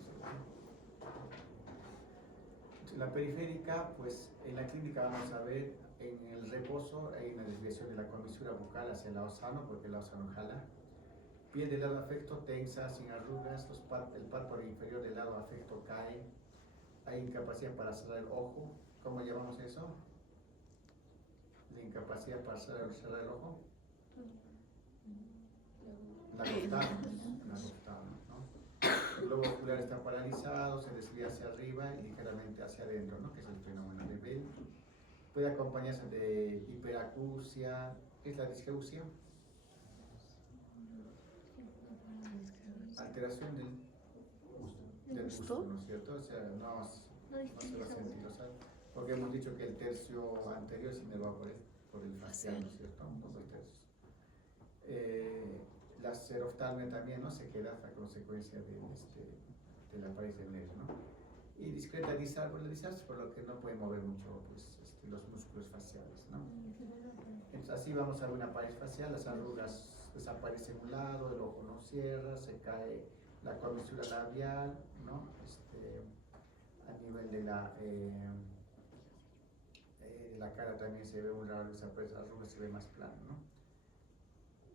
La periférica, pues en la clínica vamos a ver en el reposo hay una desviación de la comisura bucal hacia el lado sano, porque el lado sano jala. Piel del lado afecto tensa, sin arrugas, el párpado inferior del lado afecto cae. Hay incapacidad para cerrar el ojo. ¿Cómo llamamos eso? La incapacidad para cerrar el ojo. La gotama, ¿no? El globo ocular está paralizado, se desvía hacia arriba y ligeramente hacia adentro, ¿no? Que es el fenómeno de Bell. Puede acompañarse de hiperacusia. ¿Qué es la disgeusia? Alteración del gusto, ¿no es cierto? O sea, no se va a sentir, o sea, porque hemos dicho que el tercio anterior se inerva por el facial, ¿no es cierto? Los dos tercios. La seroftalmia también, ¿no? Se queda a consecuencia de la parálisis del nervio, ¿no? Y discreta disarbolizarse, por lo que no puede mover mucho pues, los músculos faciales, ¿no? Entonces, así vamos a ver una parálisis facial, las arrugas desaparecen un lado, el ojo no cierra, se cae la comisura labial, ¿no? A nivel de la cara también se ve un lado, desaparece las arrugas, se ve más plano, ¿no?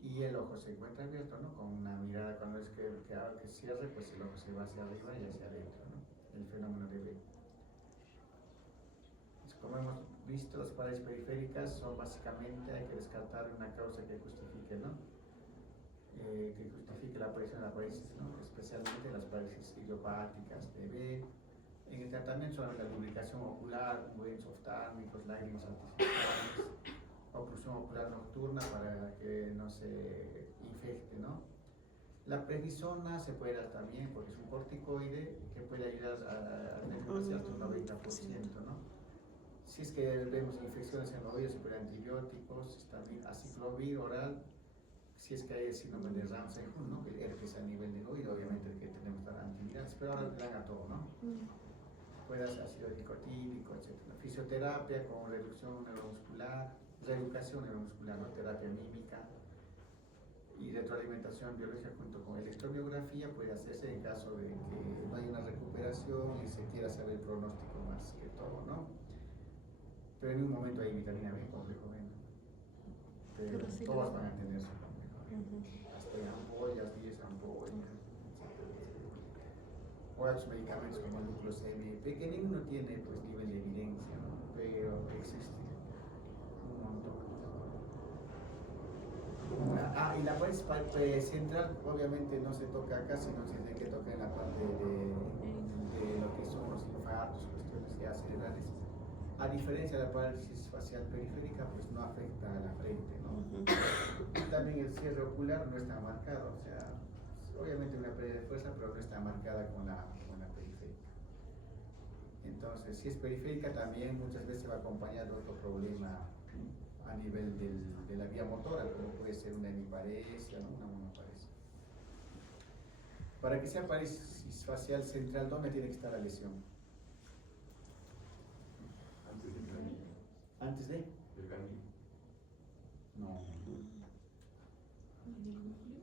Y el ojo se encuentra abierto, ¿no? Con una mirada, cuando es que cierre, pues el ojo se va hacia arriba y hacia adentro, ¿no? El fenómeno de Bell. Como hemos visto, las parálisis periféricas son básicamente, hay que descartar una causa que justifique, ¿no? Que justifique la aparición de la parálisis, ¿no? Especialmente las parálisis idiopáticas de Bell. En el tratamiento son la lubricación ocular, ungüentos oftálmicos, lágrimas artificiales, oclusión ocular nocturna para que no se infecte, ¿no? La prednisona se puede dar también porque es un corticoide que puede ayudar a necrosis hasta un 90%, ¿no? Si es que vemos infecciones en oídos, se pueden antibióticos, también aciclovir oral, si es que hay el síndrome de Ramsay-Hunt, ¿no? El herpes a nivel del oído, obviamente que tenemos que dar antivirales, pero ahora le dan a todo, ¿no? Puede ser ácido nicotínico, etc. Fisioterapia con reducción neuromuscular, reeducación neuromuscular, ¿no? Terapia mímica y retroalimentación biológica junto con electromiografía puede hacerse en caso de que no haya una recuperación y se quiera saber el pronóstico más que todo, ¿no? Pero en un momento hay vitamina B, complejo B, ¿no? Pero sí todas van a tener su complejo B. Hasta en ampollas, 10 ampollas. O otros medicamentos como el glucosamine, que ninguno tiene pues nivel de evidencia, ¿no? Pero existe un montón. Y la parálisis central obviamente no se toca acá, sino se tiene que tocar en la parte de lo que son los infartos, cuestiones ya cerebrales. A diferencia de la parálisis facial periférica, pues no afecta a la frente, ¿no? También el cierre ocular no está marcado, o sea, obviamente una pérdida de fuerza, pero no está marcada con la periférica. Entonces, si es periférica, también muchas veces va acompañado de otro problema a nivel de la vía motora, como puede ser una hemiparesia, ¿no? Una monoparesia. Para que sea parálisis facial central, ¿dónde tiene que estar la lesión? Antes de Antes de. del ganglio. No.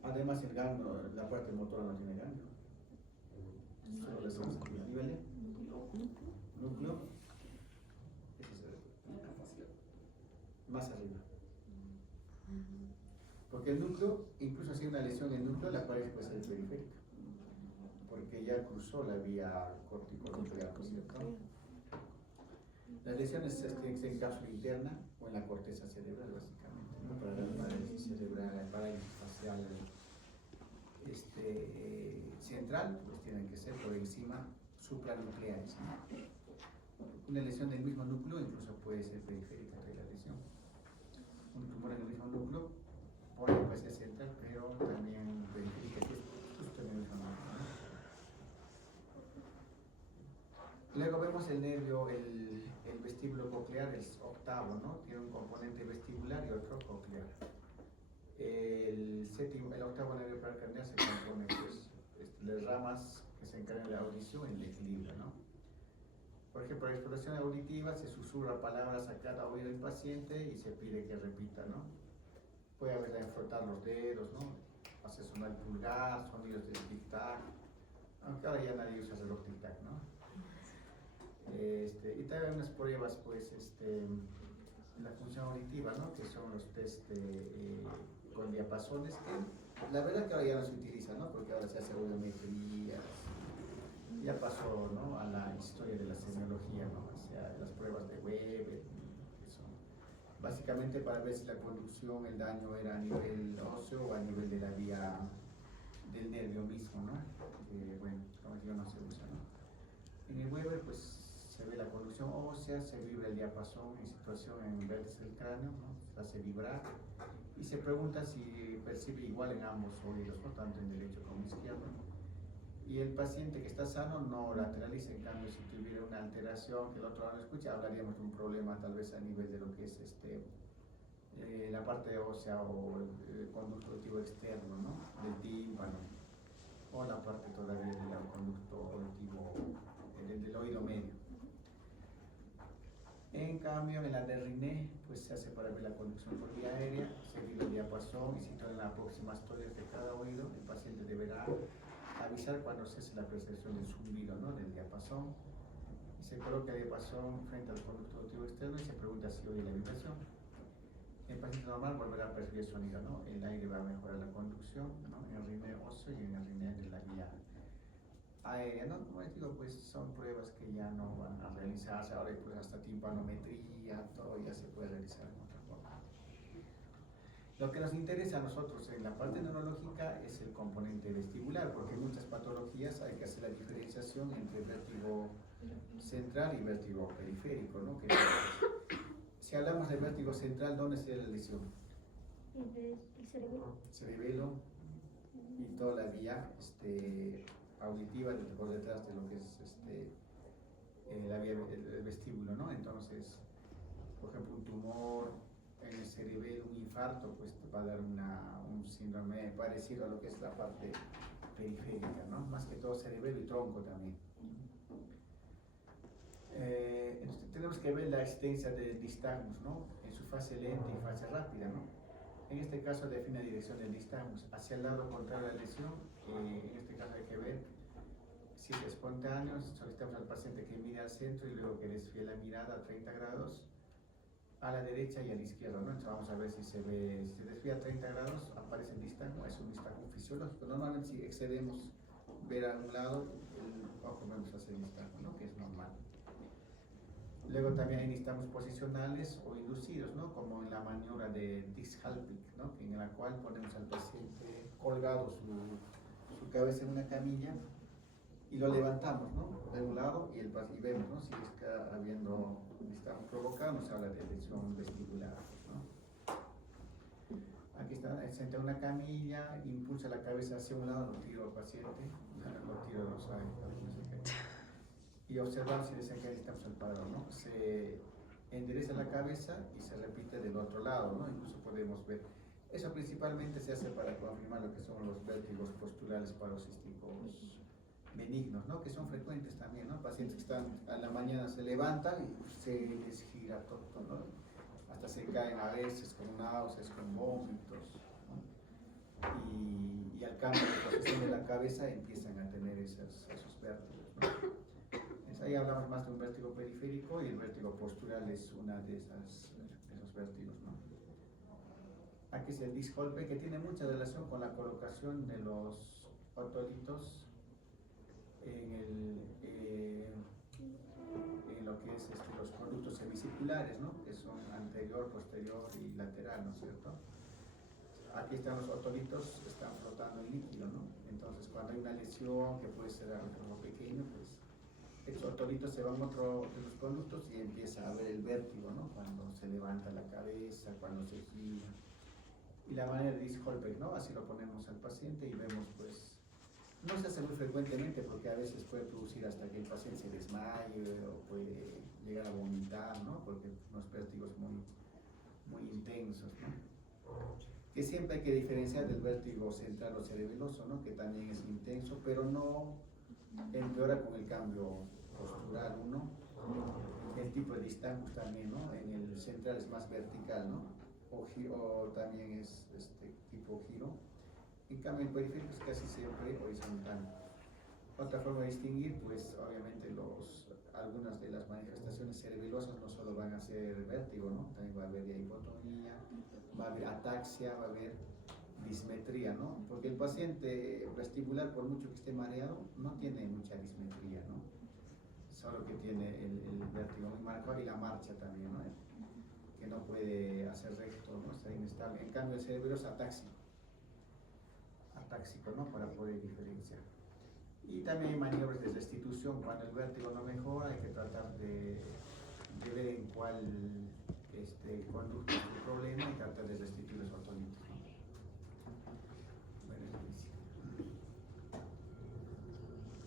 Además, el ganglio, la parte motora no tiene ganglio. Solo le hacemos aquí a nivel de núcleo. Ese es la facial. Más arriba. Porque el núcleo, incluso si hay una lesión en el núcleo, la pared puede ser periférica. Porque ya cruzó la vía corticonuclear, ¿no es cierto? Las lesiones tienen que ser en cápsula interna o en la corteza cerebral, básicamente, ¿no? Para la parálisis cerebral, la parálisis facial central, pues tienen que ser por encima supranucleares, ¿no? Una lesión del mismo núcleo incluso puede ser periférica de la lesión. Un tumor en el mismo núcleo puede ser central, pero también periférica, que es justo en el mismo núcleo, ¿no? Luego vemos el nervio, el vestíbulo coclear, es octavo, ¿no? Tiene un componente vestibular y otro coclear. El octavo nervio paracraneal se compone, pues, las ramas que se encargan de la audición y el equilibrio, ¿no? Por ejemplo, la exploración auditiva se susurra palabras a cada oído del paciente y se pide que repita, ¿no? Puede haber frotar los dedos, ¿no? Hacer sonar el pulgar, sonidos de tic-tac, aunque ahora ya nadie usa reloj tic-tac, ¿no? Y también unas pruebas, pues, la función auditiva, ¿no? Que son los test con diapasones, que la verdad que ahora ya no se utiliza, ¿no? Porque ahora se hace audiometría, ya pasó, ¿no? A la historia de la semiología, ¿no? O sea, las pruebas de Weber, que son básicamente para ver si la conducción, el daño era a nivel óseo o a nivel de la vía del nervio mismo, ¿no? Bueno, como digo, no se usa, ¿no? En el Weber, pues, se ve la conducción ósea, se vibra el diapasón en situación en vértice del cráneo, ¿no? Se hace vibrar y se pregunta si percibe igual en ambos oídos, ¿no? Tanto en derecho como en izquierdo. Y el paciente que está sano no lateraliza, en cambio si tuviera una alteración que el otro lado no escucha, hablaríamos de un problema tal vez a nivel de lo que es la parte ósea o el conducto auditivo externo, ¿no? Del tímpano, o la parte todavía del conducto auditivo del oído medio. En cambio, en la de Riné, pues se hace para ver la conducción por vía aérea, se mide el diapasón y situado en la próxima historia de cada oído, el paciente deberá avisar cuando cese la percepción del zumbido, ¿no? Del diapasón. Y se coloca el diapasón frente al conducto auditivo externo y se pregunta si oye la vibración. El paciente normal volverá a percibir el sonido, ¿no? El aire va a mejorar la conducción, ¿no? En el Riné óseo y en el Riné de la vía aérea, ¿no? Como les digo, pues son pruebas que ya no van a realizarse, ahora hay pues hasta timpanometría, todo ya se puede realizar en otra forma. Lo que nos interesa a nosotros en la parte neurológica es el componente vestibular, porque en muchas patologías hay que hacer la diferenciación entre vértigo central y vértigo periférico, ¿no? Que, si hablamos de vértigo central, ¿dónde sería la lesión? El cerebelo. Cerebelo y toda la vía auditiva por detrás de lo que es la vía, el vestíbulo, ¿no? Entonces, por ejemplo, un tumor en el cerebelo, un infarto, pues te va a dar un síndrome parecido a lo que es la parte periférica, ¿no? Más que todo cerebelo y tronco también. Entonces tenemos que ver la existencia del distamus, ¿no? En su fase lenta y fase rápida, ¿no? En este caso define la dirección del distamus hacia el lado contrario a la lesión. En este caso hay que ver si es espontáneo. Solicitamos al paciente que mire al centro y luego que desvíe la mirada a 30 grados a la derecha y a la izquierda, ¿no? Entonces vamos a ver si se desvía a 30 grados, aparece el distamus, es un distamus fisiológico. Normalmente si excedemos ver a un lado, el ojo vemos hacia el distamus, ¿no? Que es normal. Luego también hay distamus posicionales o inducidos, ¿no? Como en la maniobra de Dix-Hallpike, ¿no? En la cual ponemos al paciente colgado su cabeza en una camilla y lo levantamos, ¿no? De un lado y vemos, ¿no? Si está habiendo distamus provocado, nos habla de lesión vestibular, ¿no? Aquí está, sentado en una camilla, impulsa la cabeza hacia un lado, lo tiro al paciente, lo tiro, no sabe, y observar si desea que estamos al parado, ¿no? Se endereza la cabeza y se repite del otro lado, ¿no? Incluso podemos ver. Eso principalmente se hace para confirmar lo que son los vértigos posturales paroxísticos benignos, ¿no? Que son frecuentes también, ¿no? Pacientes que están a la mañana se levantan y se les gira todo, ¿no? hasta se caen a veces con náuseas, con vómitos, ¿no? Y al cambio de posición de la cabeza empiezan a tener esos vértigos, ¿no? Entonces, ahí hablamos más de un vértigo periférico y el vértigo postural es una de esos vértigos, ¿no? Aquí es el discolpe, que tiene mucha relación con la colocación de los otolitos en lo que es los conductos semicirculares, ¿no? Que son anterior, posterior y lateral, ¿no es cierto? Aquí están los otolitos, están flotando en líquido, ¿no? Entonces, cuando hay una lesión, que puede ser algo pequeño, pues estos otolitos se van a otro de los conductos y empieza a haber el vértigo, ¿no? Cuando se levanta la cabeza, cuando se gira. Y la manera de discolpe, ¿no? Así lo ponemos al paciente y vemos, pues, no se hace muy frecuentemente porque a veces puede producir hasta que el paciente se desmaye o puede llegar a vomitar, ¿no? Porque unos vértigos muy intensos, ¿no? Que siempre hay que diferenciar del vértigo central o cerebeloso, ¿no? Que también es intenso, pero no empeora con el cambio postural, ¿no? El tipo de distancia también, ¿no? En el central es más vertical, ¿no? O también es tipo giro. En cambio, el periférico es casi siempre horizontal. Otra forma de distinguir, pues obviamente algunas de las manifestaciones cerebelosas no solo van a ser vértigo, ¿no? También va a haber hipotonía, va a haber ataxia, va a haber dismetría, ¿no? Porque el paciente vestibular, por mucho que esté mareado, no tiene mucha dismetría, ¿no? Solo que tiene el vértigo muy marcado y la marcha también, ¿no? Que no puede hacer recto, ¿no? Está inestable. En cambio, el cerebro es atáxico, ¿no? Para poder diferenciar. Y también hay maniobras de restitución. Cuando el vértigo no mejora, hay que tratar de ver en cuál conducto es el problema y tratar de restituir los otolitos, ¿no?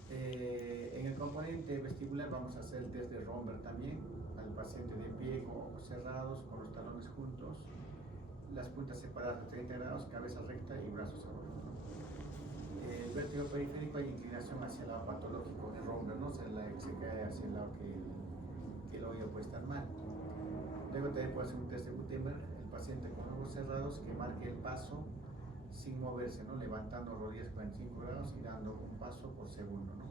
En el componente vestibular vamos a hacer el test de Romberg también, al paciente de pie con ojos cerrados, con los talones juntos, las puntas separadas de 30 grados, cabeza recta y brazos abajo. El vértigo periférico hay inclinación hacia el lado patológico de Romberg, ¿no? Se cae hacia el lado que el oído puede estar mal. Luego también puede hacer un test de Gutenberg, el paciente con ojos cerrados que marque el paso sin moverse, ¿no? Levantando rodillas 45 grados y dando un paso por segundo, ¿no?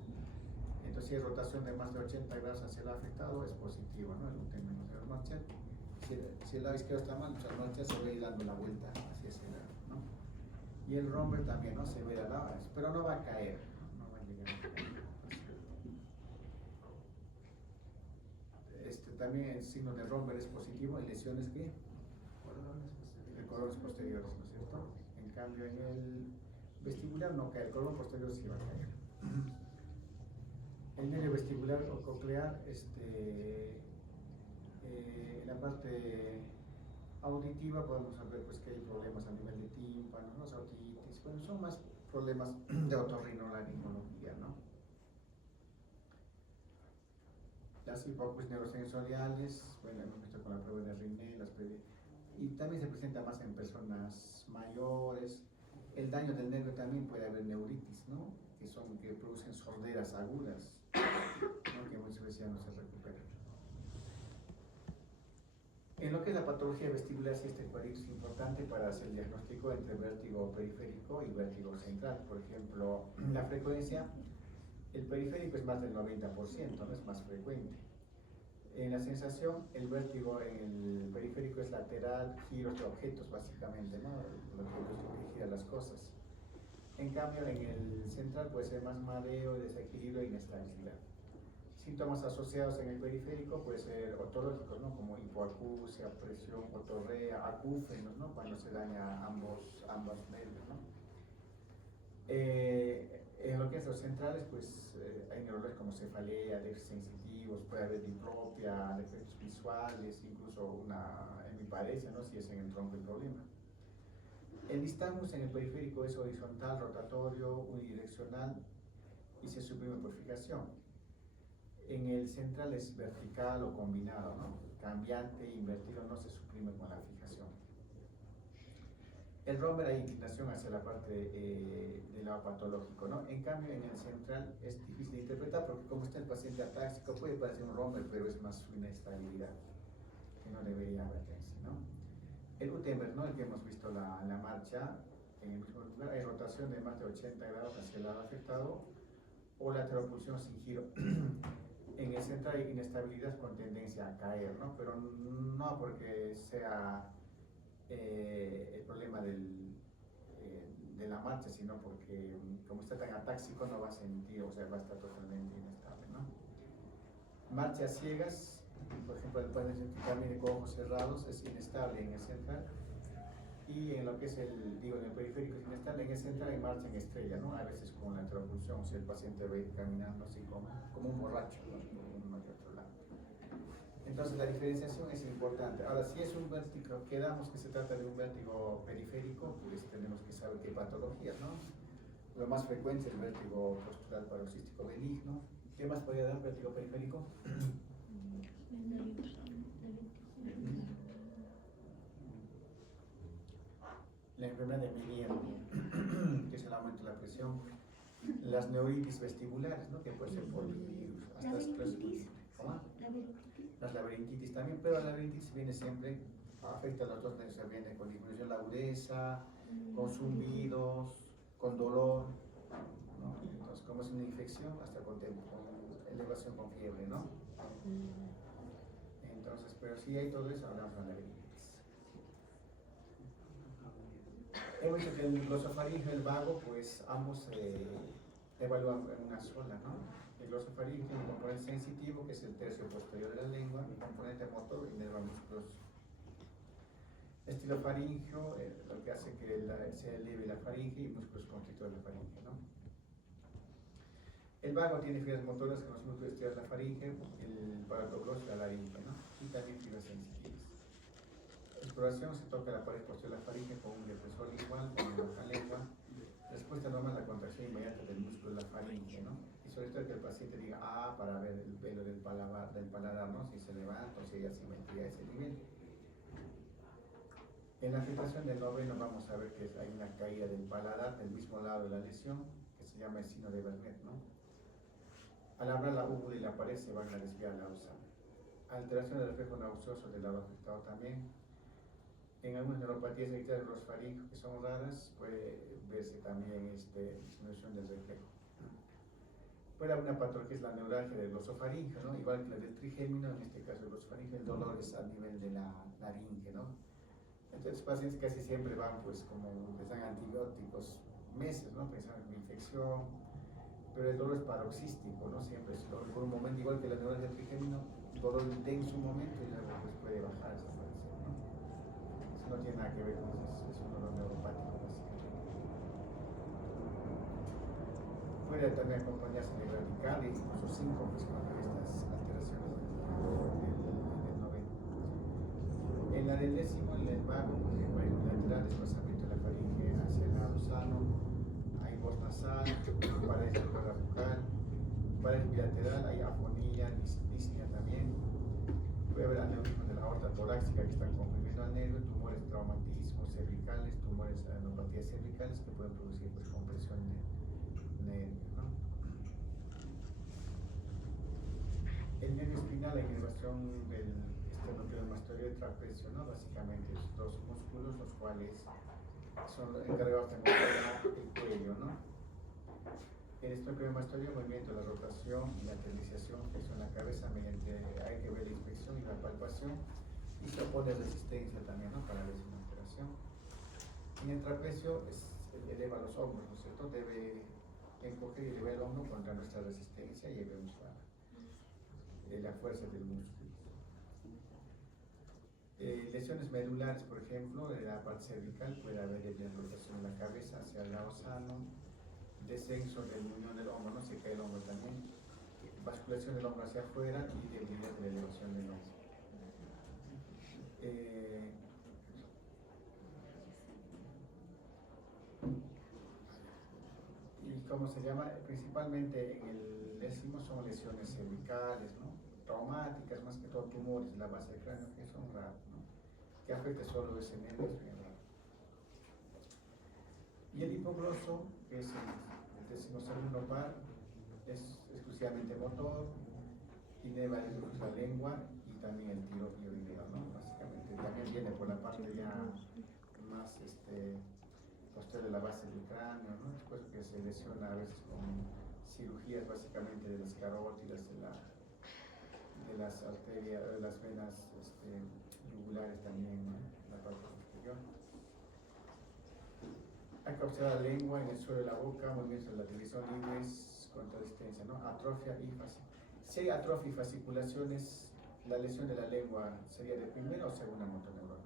Entonces, si hay rotación de más de 80 grados hacia el lado afectado, es positivo, ¿no? El Gutenberg. Si el lado izquierdo está mal, muchas noches se ve dando la vuelta hacia ese lado, ¿no? Y el Romberg también, ¿no? Se ve al lado, pero no va a caer, no va a llegar a caer. También el signo de Romberg es positivo en lesiones que de corones posteriores, ¿no es cierto? En cambio, en el vestibular no cae, el colon posterior sí va a caer. El nervio vestibular o coclear, en la parte auditiva podemos ver pues, que hay problemas a nivel de tímpano, ¿no? Otitis, bueno, son más problemas de otorrinolaringología, ¿no? Las hipócusis neurosensoriales, bueno, hemos visto con la prueba de Rinel, y también se presenta más en personas mayores. El daño del nervio también puede haber neuritis, ¿no? Que producen sorderas agudas, ¿no? Que muchas veces ya no se recuperan. En lo que es la patología vestibular, sí, este cuadrito es importante para hacer el diagnóstico entre vértigo periférico y vértigo central. Por ejemplo, la frecuencia, el periférico es más del 90%, ¿no? Es más frecuente. En la sensación, el vértigo en el periférico es lateral, giros de objetos básicamente, ¿no? Lo que gira las cosas. En cambio, en el central puede ser más mareo, desequilibrio e inestabilidad. Síntomas asociados en el periférico pueden ser otológicos, ¿no? Como hipoacusia, presión, otorrea, acúfenos, ¿no? Cuando se daña ambos nervios, ¿no? En lo que es los centrales, pues hay neurologías como cefalea, déficits sensitivos, puede haber diplopia, defectos visuales, incluso una hemiparesia, ¿no? Si es en el tronco el problema. El nistagmus en el periférico es horizontal, rotatorio, unidireccional y se suprime por fijación. En el central es vertical o combinado, ¿no? Cambiante, invertido, no se suprime con la fijación. El Romberg hay inclinación hacia la parte del lado patológico, ¿no? En cambio, en el central es difícil de interpretar porque como está el paciente atáxico puede parecer un Romberg, pero es más su inestabilidad. que no debería verterse, ¿no? El Gutenberg, ¿no? El que hemos visto la marcha, en el mismo lugar hay rotación de más de 80 grados hacia el lado afectado o la propulsión sin giro. En el centro hay inestabilidad con tendencia a caer, ¿no? Pero no porque sea el problema de la marcha, sino porque como está tan atáxico no va a sentir, o sea, va a estar totalmente inestable, ¿no? Marchas ciegas, por ejemplo, el pueden sentir también con ojos cerrados, es inestable en el central. Y en lo que es en el periférico es inestable, en el central hay marcha en estrella, ¿no? A veces con la propulsión, si el paciente va a ir caminando así como un borracho, ¿no? Uno de otro lado. Entonces la diferenciación es importante. Ahora, si es un vértigo, quedamos que se trata de un vértigo periférico, pues tenemos que saber qué patologías, ¿no? Lo más frecuente es el vértigo postural paroxístico benigno. ¿Qué más podría dar vértigo periférico? La enfermedad de Meniere, que es el aumento de la presión. Las neuritis vestibulares, ¿no? Que puede ser por virus. Hasta ¿cómo? Las laberintitis también, pero la laberintitis viene siempre, afecta a los dos nervios, viene con disminución de la agudeza, con zumbidos, con dolor, ¿no? Entonces, como es una infección, hasta con elevación con fiebre, ¿no? Entonces, pero si hay todo eso, hablamos de la laberintitis. Hemos dicho que el glosofaringeo y el vago, pues ambos se evalúan en una sola, ¿no? El glosofaringeo tiene un componente sensitivo, que es el tercio posterior de la lengua, un componente motor, inerva musculoso. Estilofaringeo, lo que hace que se eleve la faringe y músculos constrictores de la faringe, ¿no? El vago tiene fibras motoras con los músculos exteriores de la faringe, el paracogloso y la laringe, ¿no? Y también fibras sensitivas. Exploración, se toca la pared posterior de la faringe con un depresor lingual, con una baja lengua. Respuesta normal a la contracción inmediata del músculo de la faringe, ¿no? Y sobre todo que el paciente diga, para ver el pelo del paladar, ¿no? Si se levanta o si hay asimetría a ese nivel. En la filtración del noveno vamos a ver que hay una caída del paladar del mismo lado de la lesión, que se llama el signo de Bernet, ¿no? Al abrir la úvula y la pared se van a desviar la usada. Alteración del reflejo nauseoso del lado afectado también. En algunas neuropatías hereditarias de los faringos que son raras, puede verse también disminución del reflejo. Puede haber una patología que es la neuralgia del glosofaringeo, ¿no? Igual que la del trigémino, en este caso el glosofaringeo, el dolor es a nivel de la laringe, ¿no? Entonces, pacientes casi siempre van, pues, como les dan antibióticos meses, ¿no? Pensando en una infección, pero el dolor es paroxístico, ¿no? Siempre es dolor por un momento, igual que la neuralgia del trigémino, dolor intenso un momento y luego pues, puede bajar, desaparecer, ¿no? Eso no tiene nada que ver con eso, es un dolor neuropático, básicamente. Puede también acompañarse de bradicardia, incluso síncope, con estas alteraciones del noveno. En la del décimo, en el vago, por ejemplo, hay un lateral desplazamiento de la faringe hacia el lado sano, hay voz nasal, parálisis de cuerda bucal, parálisis bilateral, hay afonía, disnea también. Puede haber aneurismas de la aorta torácica que están comprimiendo al nervio, tumores, traumatismos cervicales, tumores, neuropatías cervicales que pueden producir pues, compresión de nervio, ¿no? El nervio espinal, la inervación del esternocleidomastoideo y trapecio, ¿no? Básicamente estos dos músculos, los cuales son encargados de mover el cuello, ¿no? El esternocleidomastoideo, movimiento de la rotación y la tendenciación que son la cabeza mediante, hay que ver la inspección y la palpación, y se opone resistencia también, ¿no? Para ver si una alteración. En el trapecio eleva los hombros, ¿no es cierto? Debe encoger y elevar el hombro contra nuestra resistencia y vemos la fuerza del músculo. Lesiones medulares, por ejemplo, de la parte cervical puede haber rotación de la cabeza hacia el lado sano, descenso del muñón del hombro, no se cae el hombro también, basculación del hombro hacia afuera y debilidad de la elevación del hombro. Y cómo se llama, principalmente en el décimo son lesiones cervicales, ¿no? Traumáticas, más que todo tumores de la base del cráneo que son raros, ¿no? Que afecta solo ese nervio, es bien raro. Y el hipogloso, que es el decimosegundo par, es exclusivamente motor, inerva la lengua y también el tiroideo, ¿no? parte ya más posterior de la base del cráneo, ¿no? Después que se lesiona a veces con cirugías básicamente de las carótidas, de las arterias, de las venas yugulares también, ¿no? La parte posterior. Hay que observar la lengua en el suelo de la boca, movimientos de la televisión libres, contradistencia, ¿no? Atrofia y fasciculaciones. Si hay atrofia y fasciculaciones, la lesión de la lengua sería de primera o segunda motoneurona.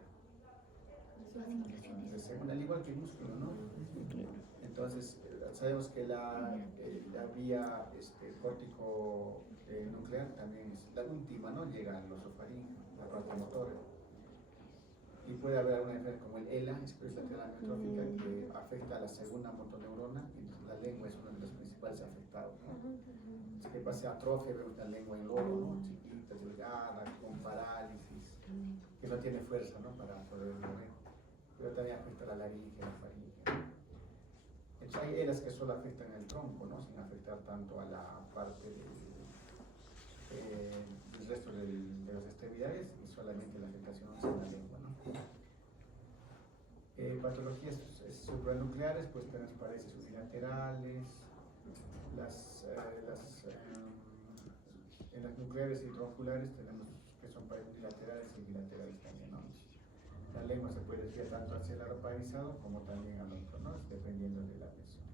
De segunda, al igual que el músculo, ¿no? Entonces, sabemos que la vía córtico nuclear también es la última, ¿no? Llega al osofaringeo, la parte motora. Y puede haber alguna enfermedad como el ELA, esclerosis lateral amiotrófica, que afecta a la segunda motoneurona, y entonces la lengua es uno de los principales afectados, ¿no? Si que pase atrofia, vemos la lengua en lobo, ¿no? Chiquita, delgada, con parálisis, que no tiene fuerza, ¿no? Para poder mover. Pero también afecta la laringe, la faringe. Entonces hay ELAs que solo afectan el tronco, ¿no? Sin afectar tanto a la parte del resto de las extremidades, y solamente la afectación es en la lengua, ¿no? Patologías supranucleares, pues tenemos paredes unilaterales, en las nucleares y tronculares tenemos que son paredes unilaterales y bilaterales también, ¿no? La lengua se puede desviar tanto hacia el lado parizado como también al otro, ¿no? Dependiendo de la lesión.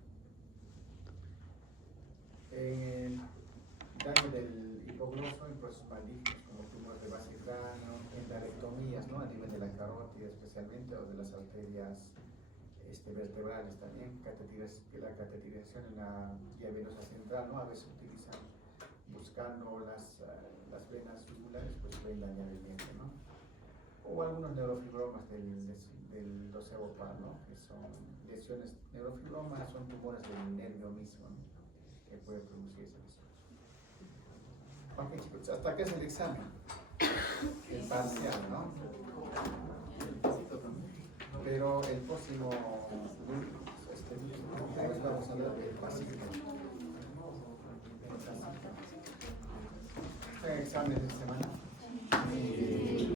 Daño del hipogloso en procesos malignos como tumores de base y cráneo, endarectomías, ¿no? A nivel de la carótida especialmente, o de las arterias vertebrales también, la cateterización en la vía venosa central, ¿no? A veces utilizan, buscando las venas yugulares, pues pueden dañar el diente, ¿no? O algunos neurofibromas del doceovar, ¿no? Que son lesiones, neurofibromas son tumores del nervio mismo, ¿no? Que pueden producir esa lesión. Ok, chicos, hasta acá es el examen. El parcial, ¿no? Pero el próximo vamos a hablar del básico. Examen de semana.